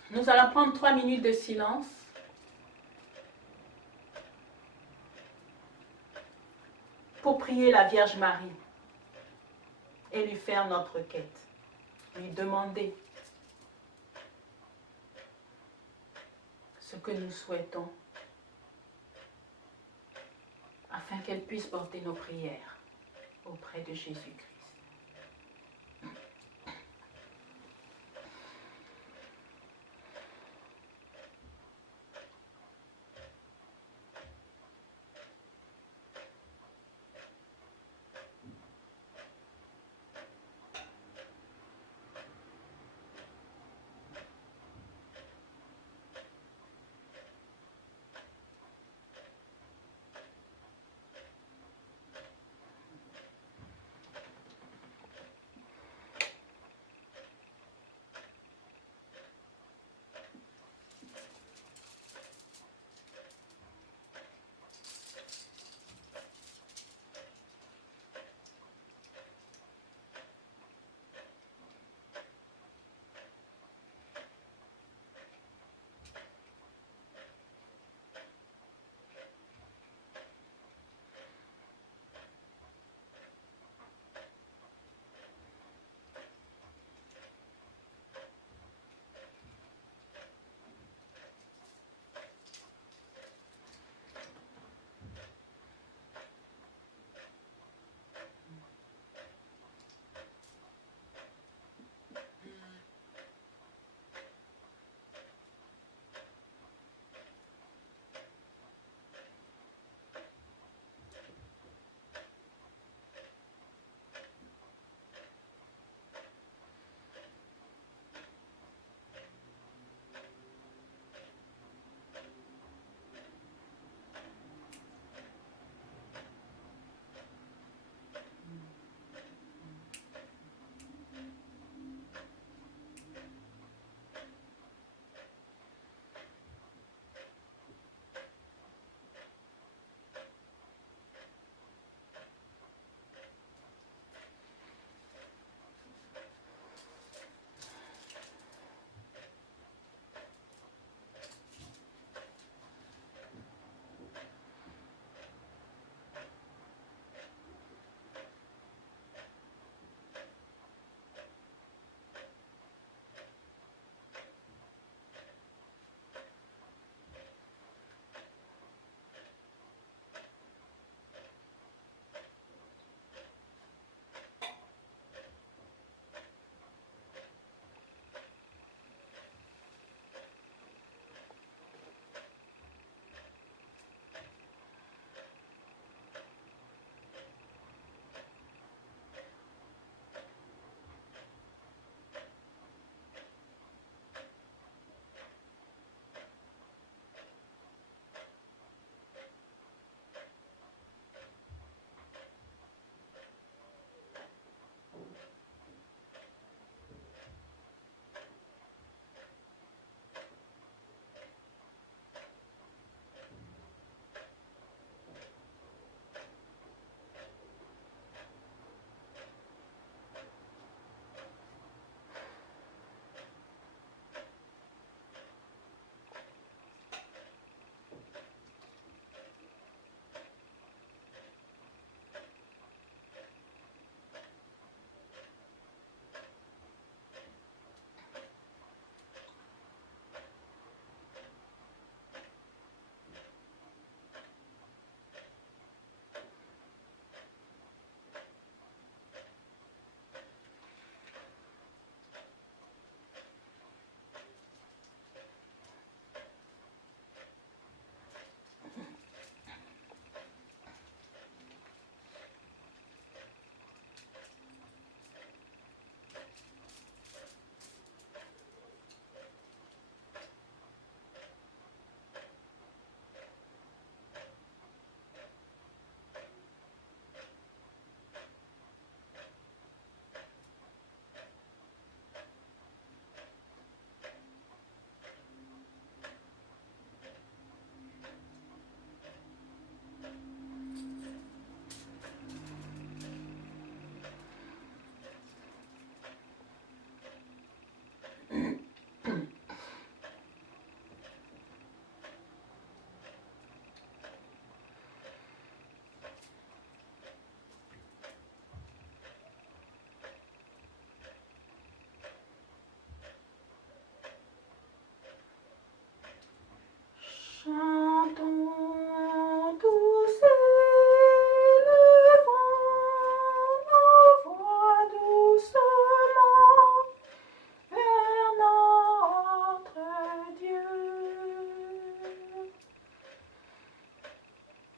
Nous allons prendre 3 minutes de silence pour prier la Vierge Marie et lui faire notre quête, lui demander ce que nous souhaitons afin qu'elle puisse porter nos prières auprès de Jésus-Christ.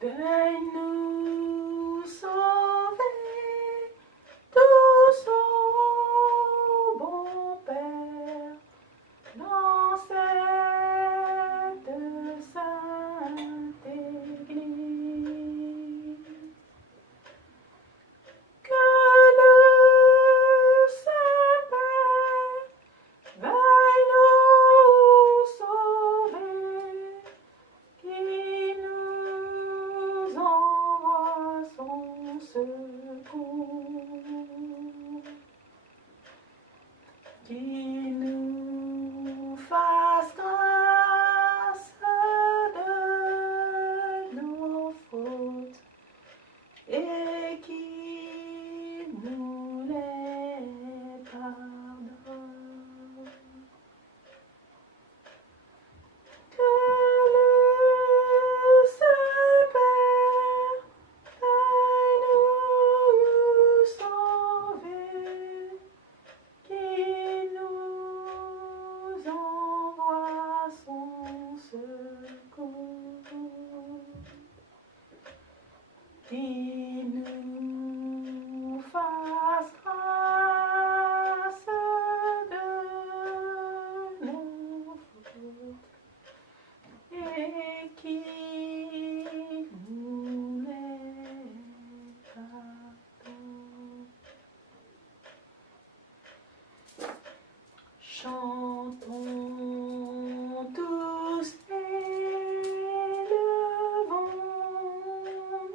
Veuille nous sauver, tous au bon Père, dans cette sainte Église. Que le Saint-Père veuille nous sauver, qui nous envoie son secours, qui nous fasse grâce de nos fautes et qui nous les pardonne. Que le Saint-Père veuille nous sauver, qui nous envoie son secours, qui nous fasse grâce de nos fautes et qui nous les pardonne. Chantons tous élevons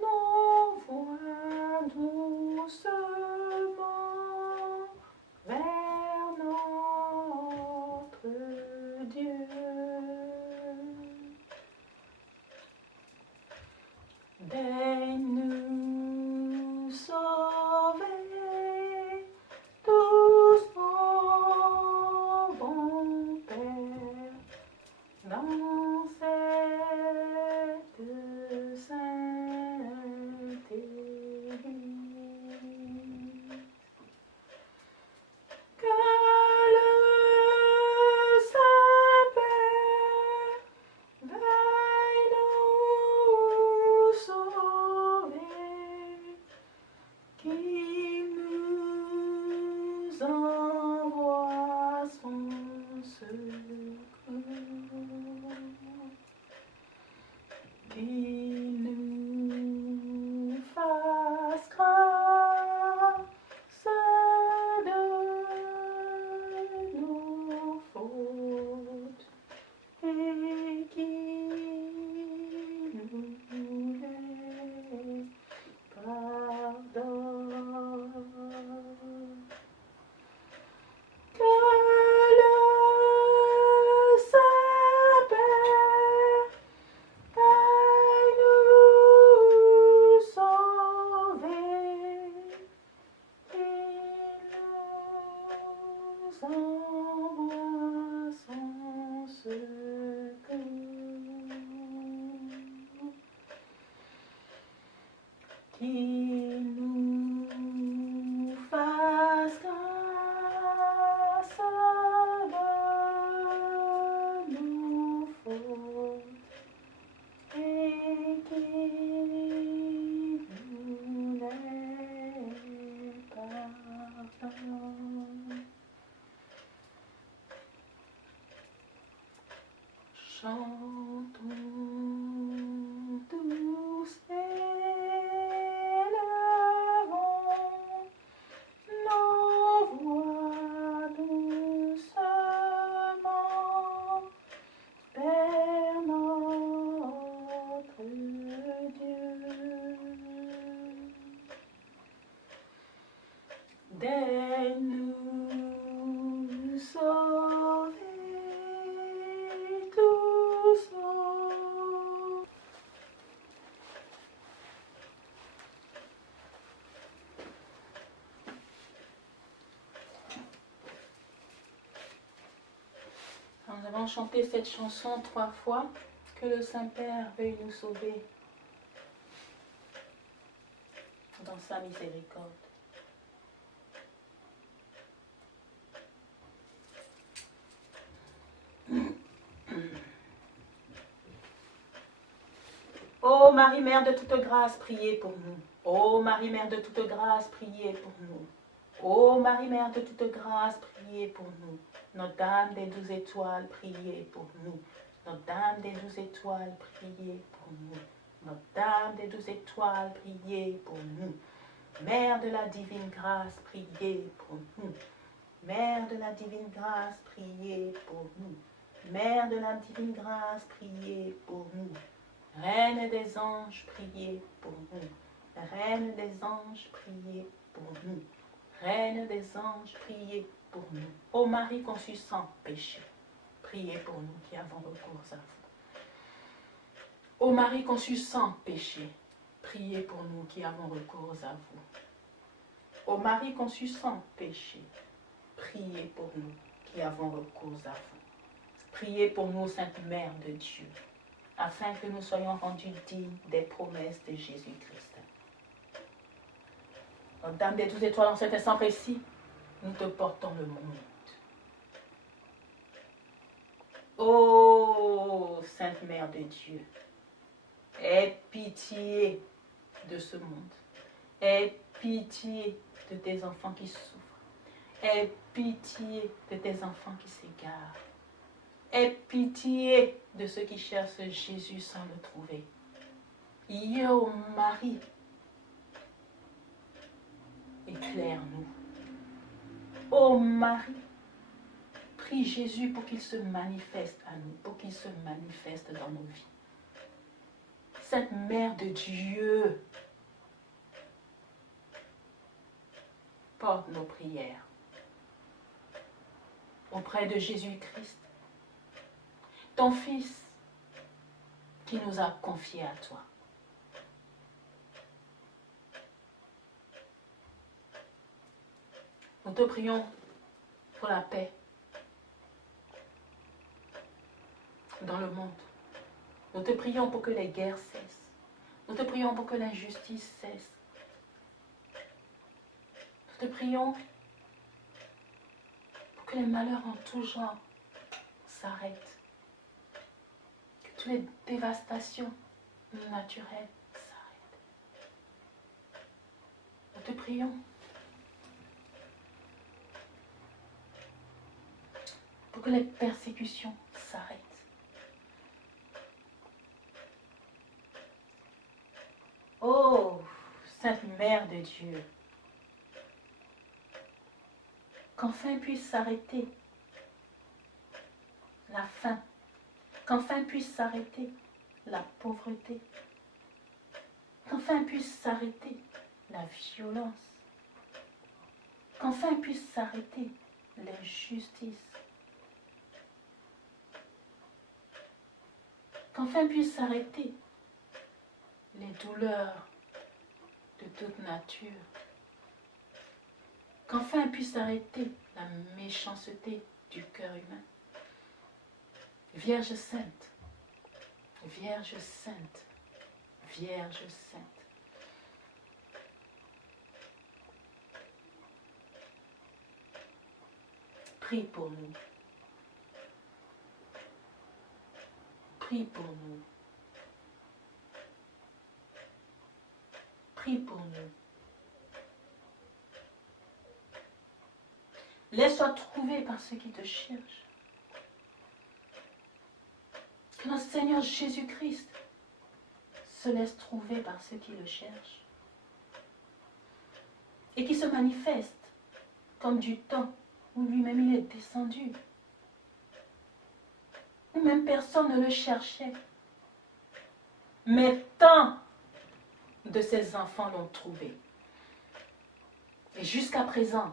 nos voix doucement vers notre Dieu. Daigne-nous sauver, tous au bon Père, dans cette sainte Église. Que le Saint-Père veuille nous sauver, qui nous envoie son secours, qui nous fasse grâce de nos fautes et qui nous les pardonne. Que le Saint-Père veuille nous sauver, qu'il nous envoie son secours, qui nous fasse grâce de nos fautes et qui nous les pardonne. Chantons tous élevons nos voix doucement vers notre Dieu. Daigne-nous sauver, tous au Nous avons chanté cette chanson 3 fois. Que le Saint-Père veuille nous sauver dans sa miséricorde. Ô Marie Mère de toute grâce, priez pour nous. Ô Marie, Mère de toute grâce, priez pour nous. Ô Marie, Mère de toute grâce, priez pour nous. Notre-Dame des 12 étoiles, priez pour nous. Notre-Dame des 12 étoiles, priez pour nous. Notre-Dame des 12 étoiles, priez pour nous. Mère de la divine grâce, priez pour nous. Mère de la divine grâce, priez pour nous. Mère de la divine grâce, priez pour nous. Reine des anges, priez pour nous. Reine des anges, priez pour nous. Reine des anges, priez pour nous. Ô Marie conçue sans péché, priez pour nous qui avons recours à vous. Ô Marie conçue sans péché, priez pour nous qui avons recours à vous. Ô Marie conçue sans péché, priez pour nous qui avons recours à vous. Priez pour nous, Sainte Mère de Dieu, afin que nous soyons rendus dignes des promesses de Jésus-Christ. Notre-Dame des 12 étoiles, en cet instant précis, nous te portons le monde. Ô Sainte Mère de Dieu, aie pitié de ce monde. Aie pitié de tes enfants qui souffrent. Aie pitié de tes enfants qui s'égarent. Aie pitié de ceux qui cherchent Jésus sans le trouver. Yo Marie, éclaire-nous. Ô Marie, prie Jésus pour qu'il se manifeste à nous, pour qu'il se manifeste dans nos vies. Cette Mère de Dieu, porte nos prières auprès de Jésus-Christ, ton Fils qui nous a confiés à toi. Nous te prions pour la paix dans le monde. Nous te prions pour que les guerres cessent. Nous te prions pour que l'injustice cesse. Nous te prions pour que les malheurs en tout genre s'arrêtent. Que toutes les dévastations naturelles s'arrêtent. Nous te prions pour que les persécutions s'arrêtent. Oh, Sainte Mère de Dieu, qu'enfin puisse s'arrêter la faim, qu'enfin puisse s'arrêter la pauvreté, qu'enfin puisse s'arrêter la violence, qu'enfin puisse s'arrêter l'injustice, qu'enfin puisse s'arrêter les douleurs de toute nature, qu'enfin puisse s'arrêter la méchanceté du cœur humain. Vierge sainte, Vierge sainte, Vierge sainte, prie pour nous, prie pour nous. Prie pour nous. Laisse-toi trouver par ceux qui te cherchent. Que notre Seigneur Jésus-Christ se laisse trouver par ceux qui le cherchent. Et qui se manifeste comme du temps où lui-même il est descendu. Où même personne ne le cherchait. Mais tant de ses enfants l'ont trouvé. Et jusqu'à présent,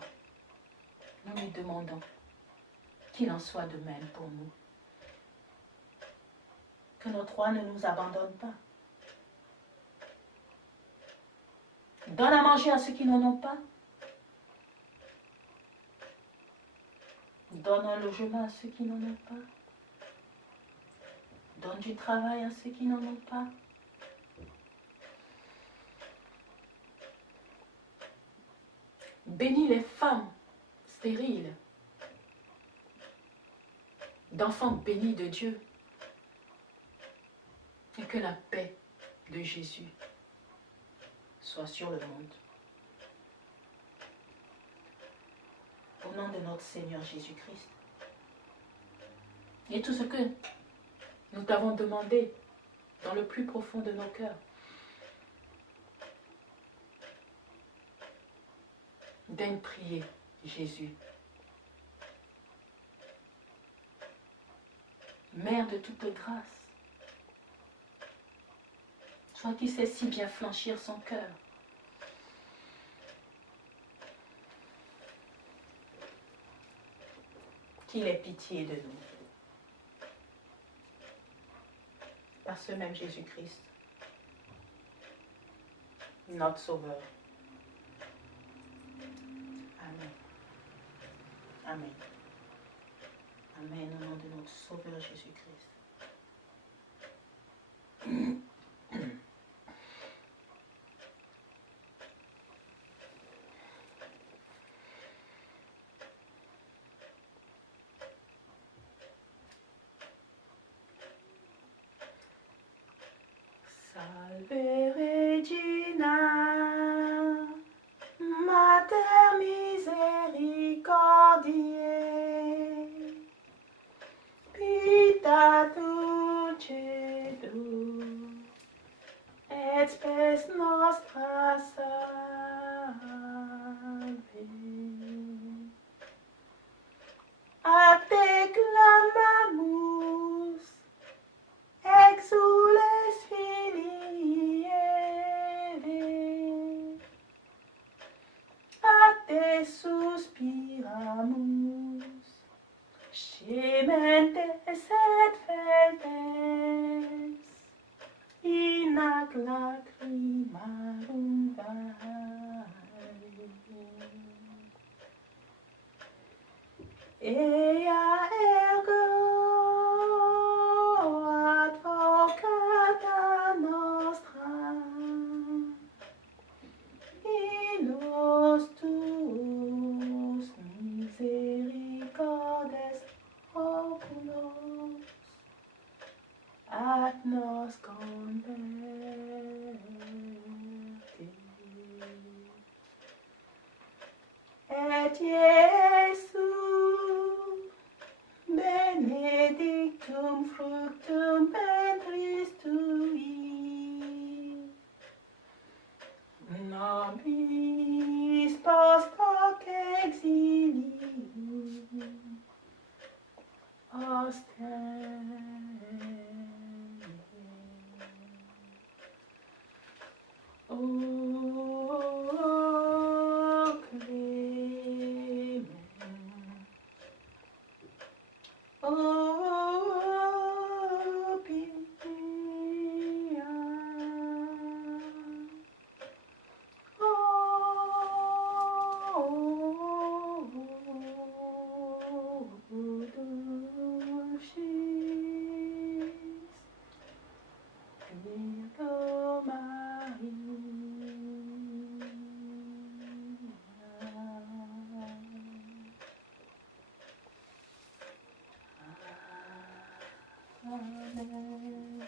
nous lui demandons qu'il en soit de même pour nous. Que notre roi ne nous abandonne pas. Donne à manger à ceux qui n'en ont pas. Donne un logement à ceux qui n'en ont pas. Donne du travail à ceux qui n'en ont pas. Bénis les femmes stériles, d'enfants bénis de Dieu, et que la paix de Jésus soit sur le monde. Au nom de notre Seigneur Jésus-Christ. Et tout ce que nous t'avons demandé dans le plus profond de nos cœurs, daigne prier Jésus. Mère de toute grâce, toi qui sais si bien flanchir son cœur, qu'il ait pitié de nous. Par ce même Jésus-Christ, notre Sauveur. Amen. Amen. Amen au nom de notre Sauveur Jésus-Christ. Salve Regina, Mater misericordiae, pita dulcedo, et spes nostra salve. A te clamamus, exules filii Eve, a te suspiramus, gementes et feltes, in ac lacrimarum vale. Ea ergo advocata nostra, illos tuos misericordes oculos, ad nos converti. Et Iesu, benedictum fructum ventris tui, nobis post hoc exilium ostende. O Clement, O Pia, O Dulcis Virgo Maria. Amen.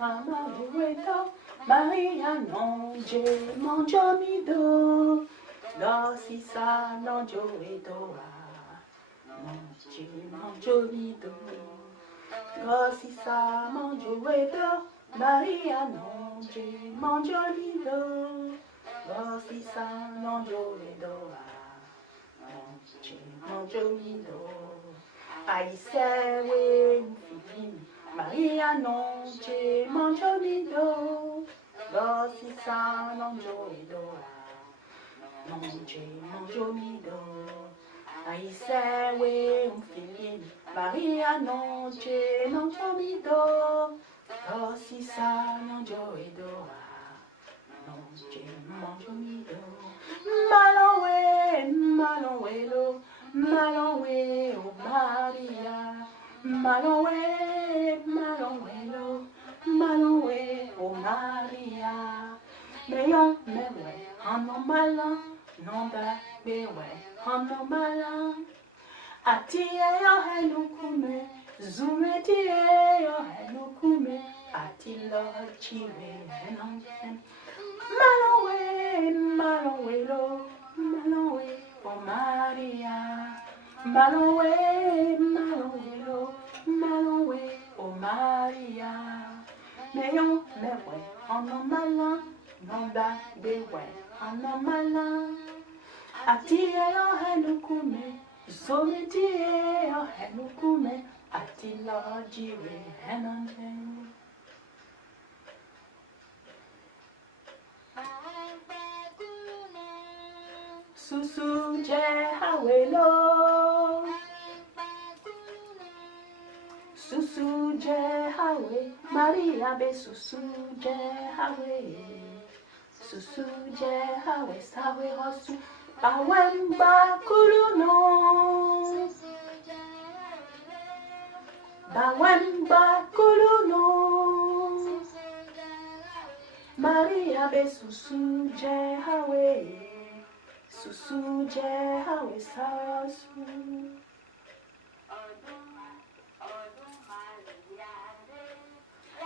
Amalueto, Maria non je mangiamido, Dorsisa non gioedoa, non je mangiamido, Dorsisa mangioedo, Maria non je mangiamido, Dorsisa non gioedoa, non je mangiamido, Aisewe fili. Maria non c'è mangiamido, Dorsisa non gioedoa, Nonche, nonjomido. Aisewe umfili. Maria nonche, nonjomido. Tosisa nonjoedoa. Nonche, nonjomido. Malowe, malowelo. Malowe, oh Maria. Malowe, malowelo. Malowe, oh Maria. Meyon, mewe, anomala. Nomba, mewe, anomala. Atie yo henukume. Zume tie yo henukume. Atilo chiwe henonsen. Malowe, malowelo. Malowe, oh Maria. Malowe, malowelo. Malowe, oh Maria. Meyon, mewe, anomala. Nomba, mewe, anomala. Atie yo henukume. Zometie yo henukume. Atilo jiwe henonsen. Susu je hawelo. Susu je hawe. Maria be susu je hawe. Susu je hawe. Sawe hosu. Bawemba kuluno. Bawemba kuluno. Maria be susu je hawe. Susu je hawe sasu.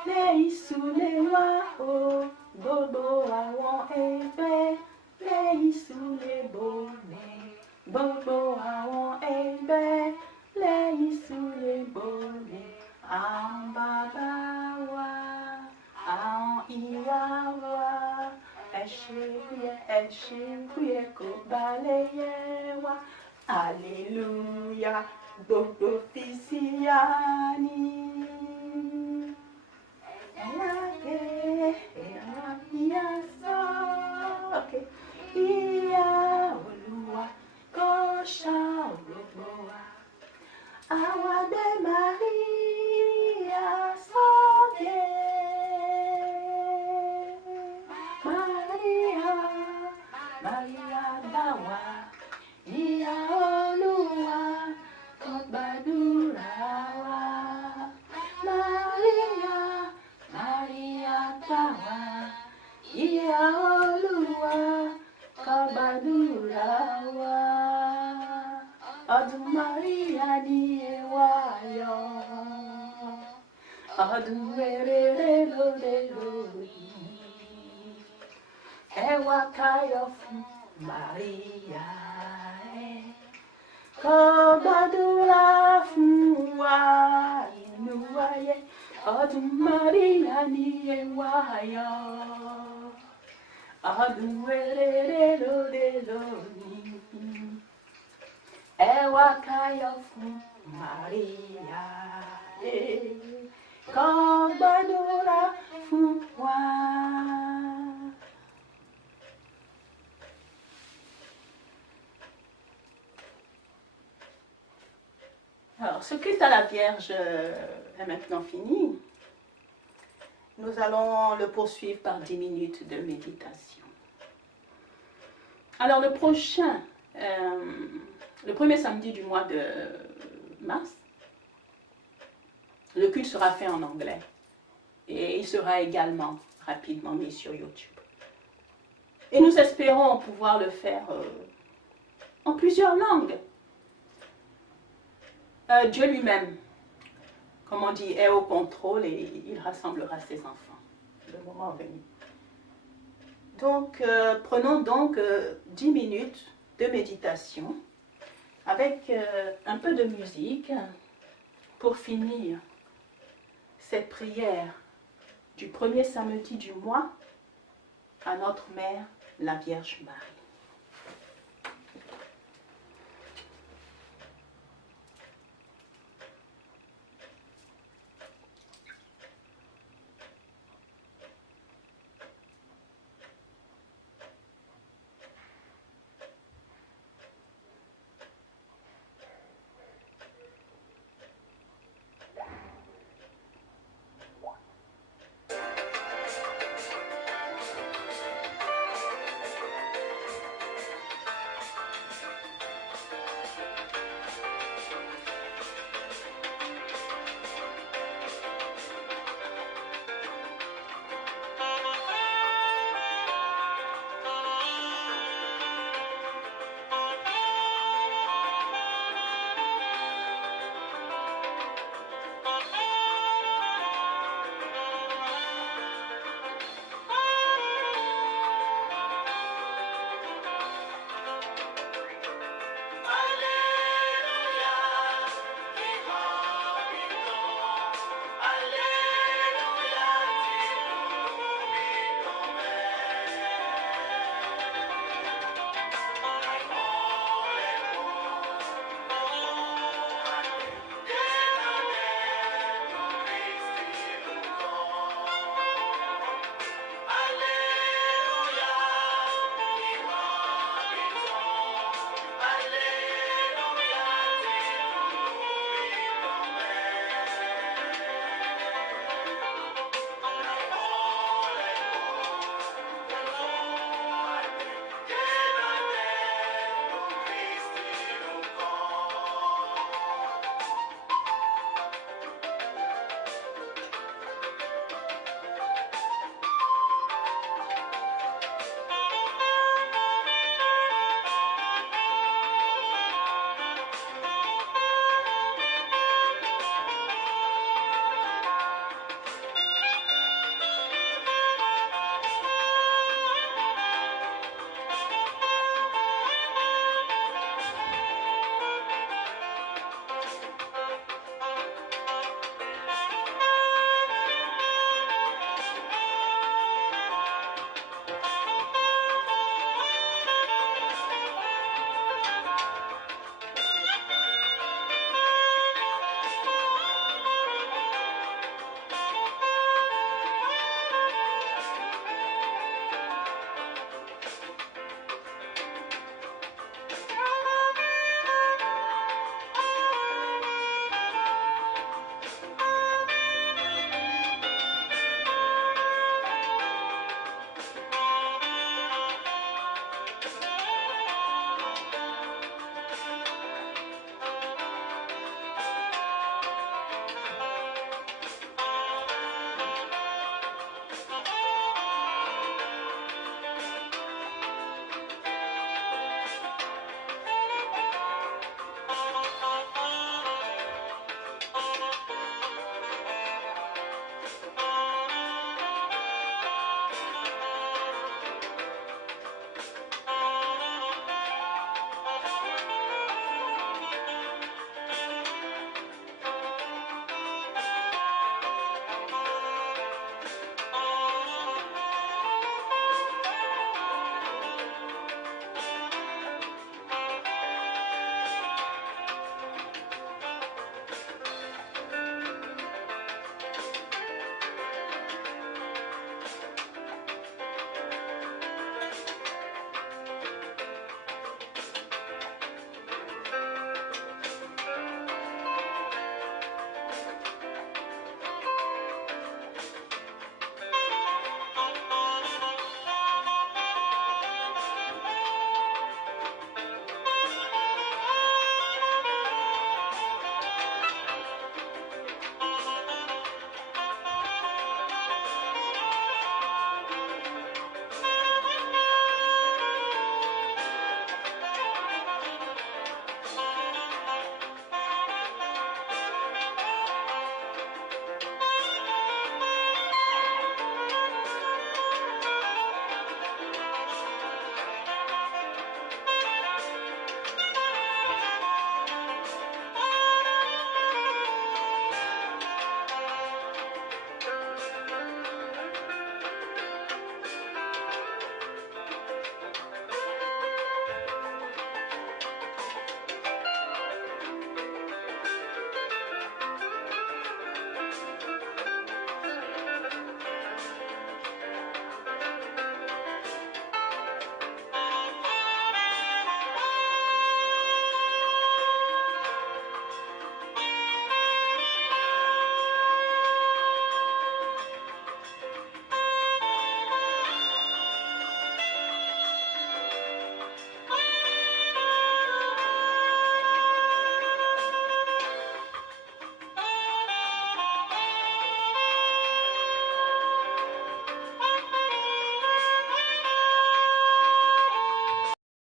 Le isu le wa o. Bobo awon ebe. Le isu le bone. Bobo awon ebe. Le isu le bone. An baba wa. An iya wa. Eshe ko baleye wa. Alléluia. Gbogbo fisiani. Okay. Iya Olúwa kó ṣá gbogbo wa. Àwa gbé Maria sókè. Maria, Maria bá wa. Ìyá Olúwa kó gbàdúrà wa. Maria, Maria bá wa. Ìyá Olúwa kó gbàdúrà wa. Ọdún Maria ni ẹ wá yọ̀. Ọdún rere lóde lónìí. Ẹ wá káyọ̀ fún Maria. Kó gbàdúrà fún wa inú ayé. Ọdún Maria ni ẹ wá yọ̀. Ọdún rere lóde lónìí. Ẹ wá káyọ̀ fún Maria. Kó gbàdúrà fún wa. Alors, ce culte à la Vierge est maintenant fini. Nous allons le poursuivre par 10 minutes de méditation. Alors, le premier samedi du mois de mars, le culte sera fait en anglais. Et il sera également rapidement mis sur YouTube. Et nous espérons pouvoir le faire en plusieurs langues. Dieu lui-même, comme on dit, est au contrôle et il rassemblera ses enfants le moment venu. Donc, prenons donc 10 minutes de méditation avec un peu de musique pour finir cette prière du premier samedi du mois à notre Mère, la Vierge Marie.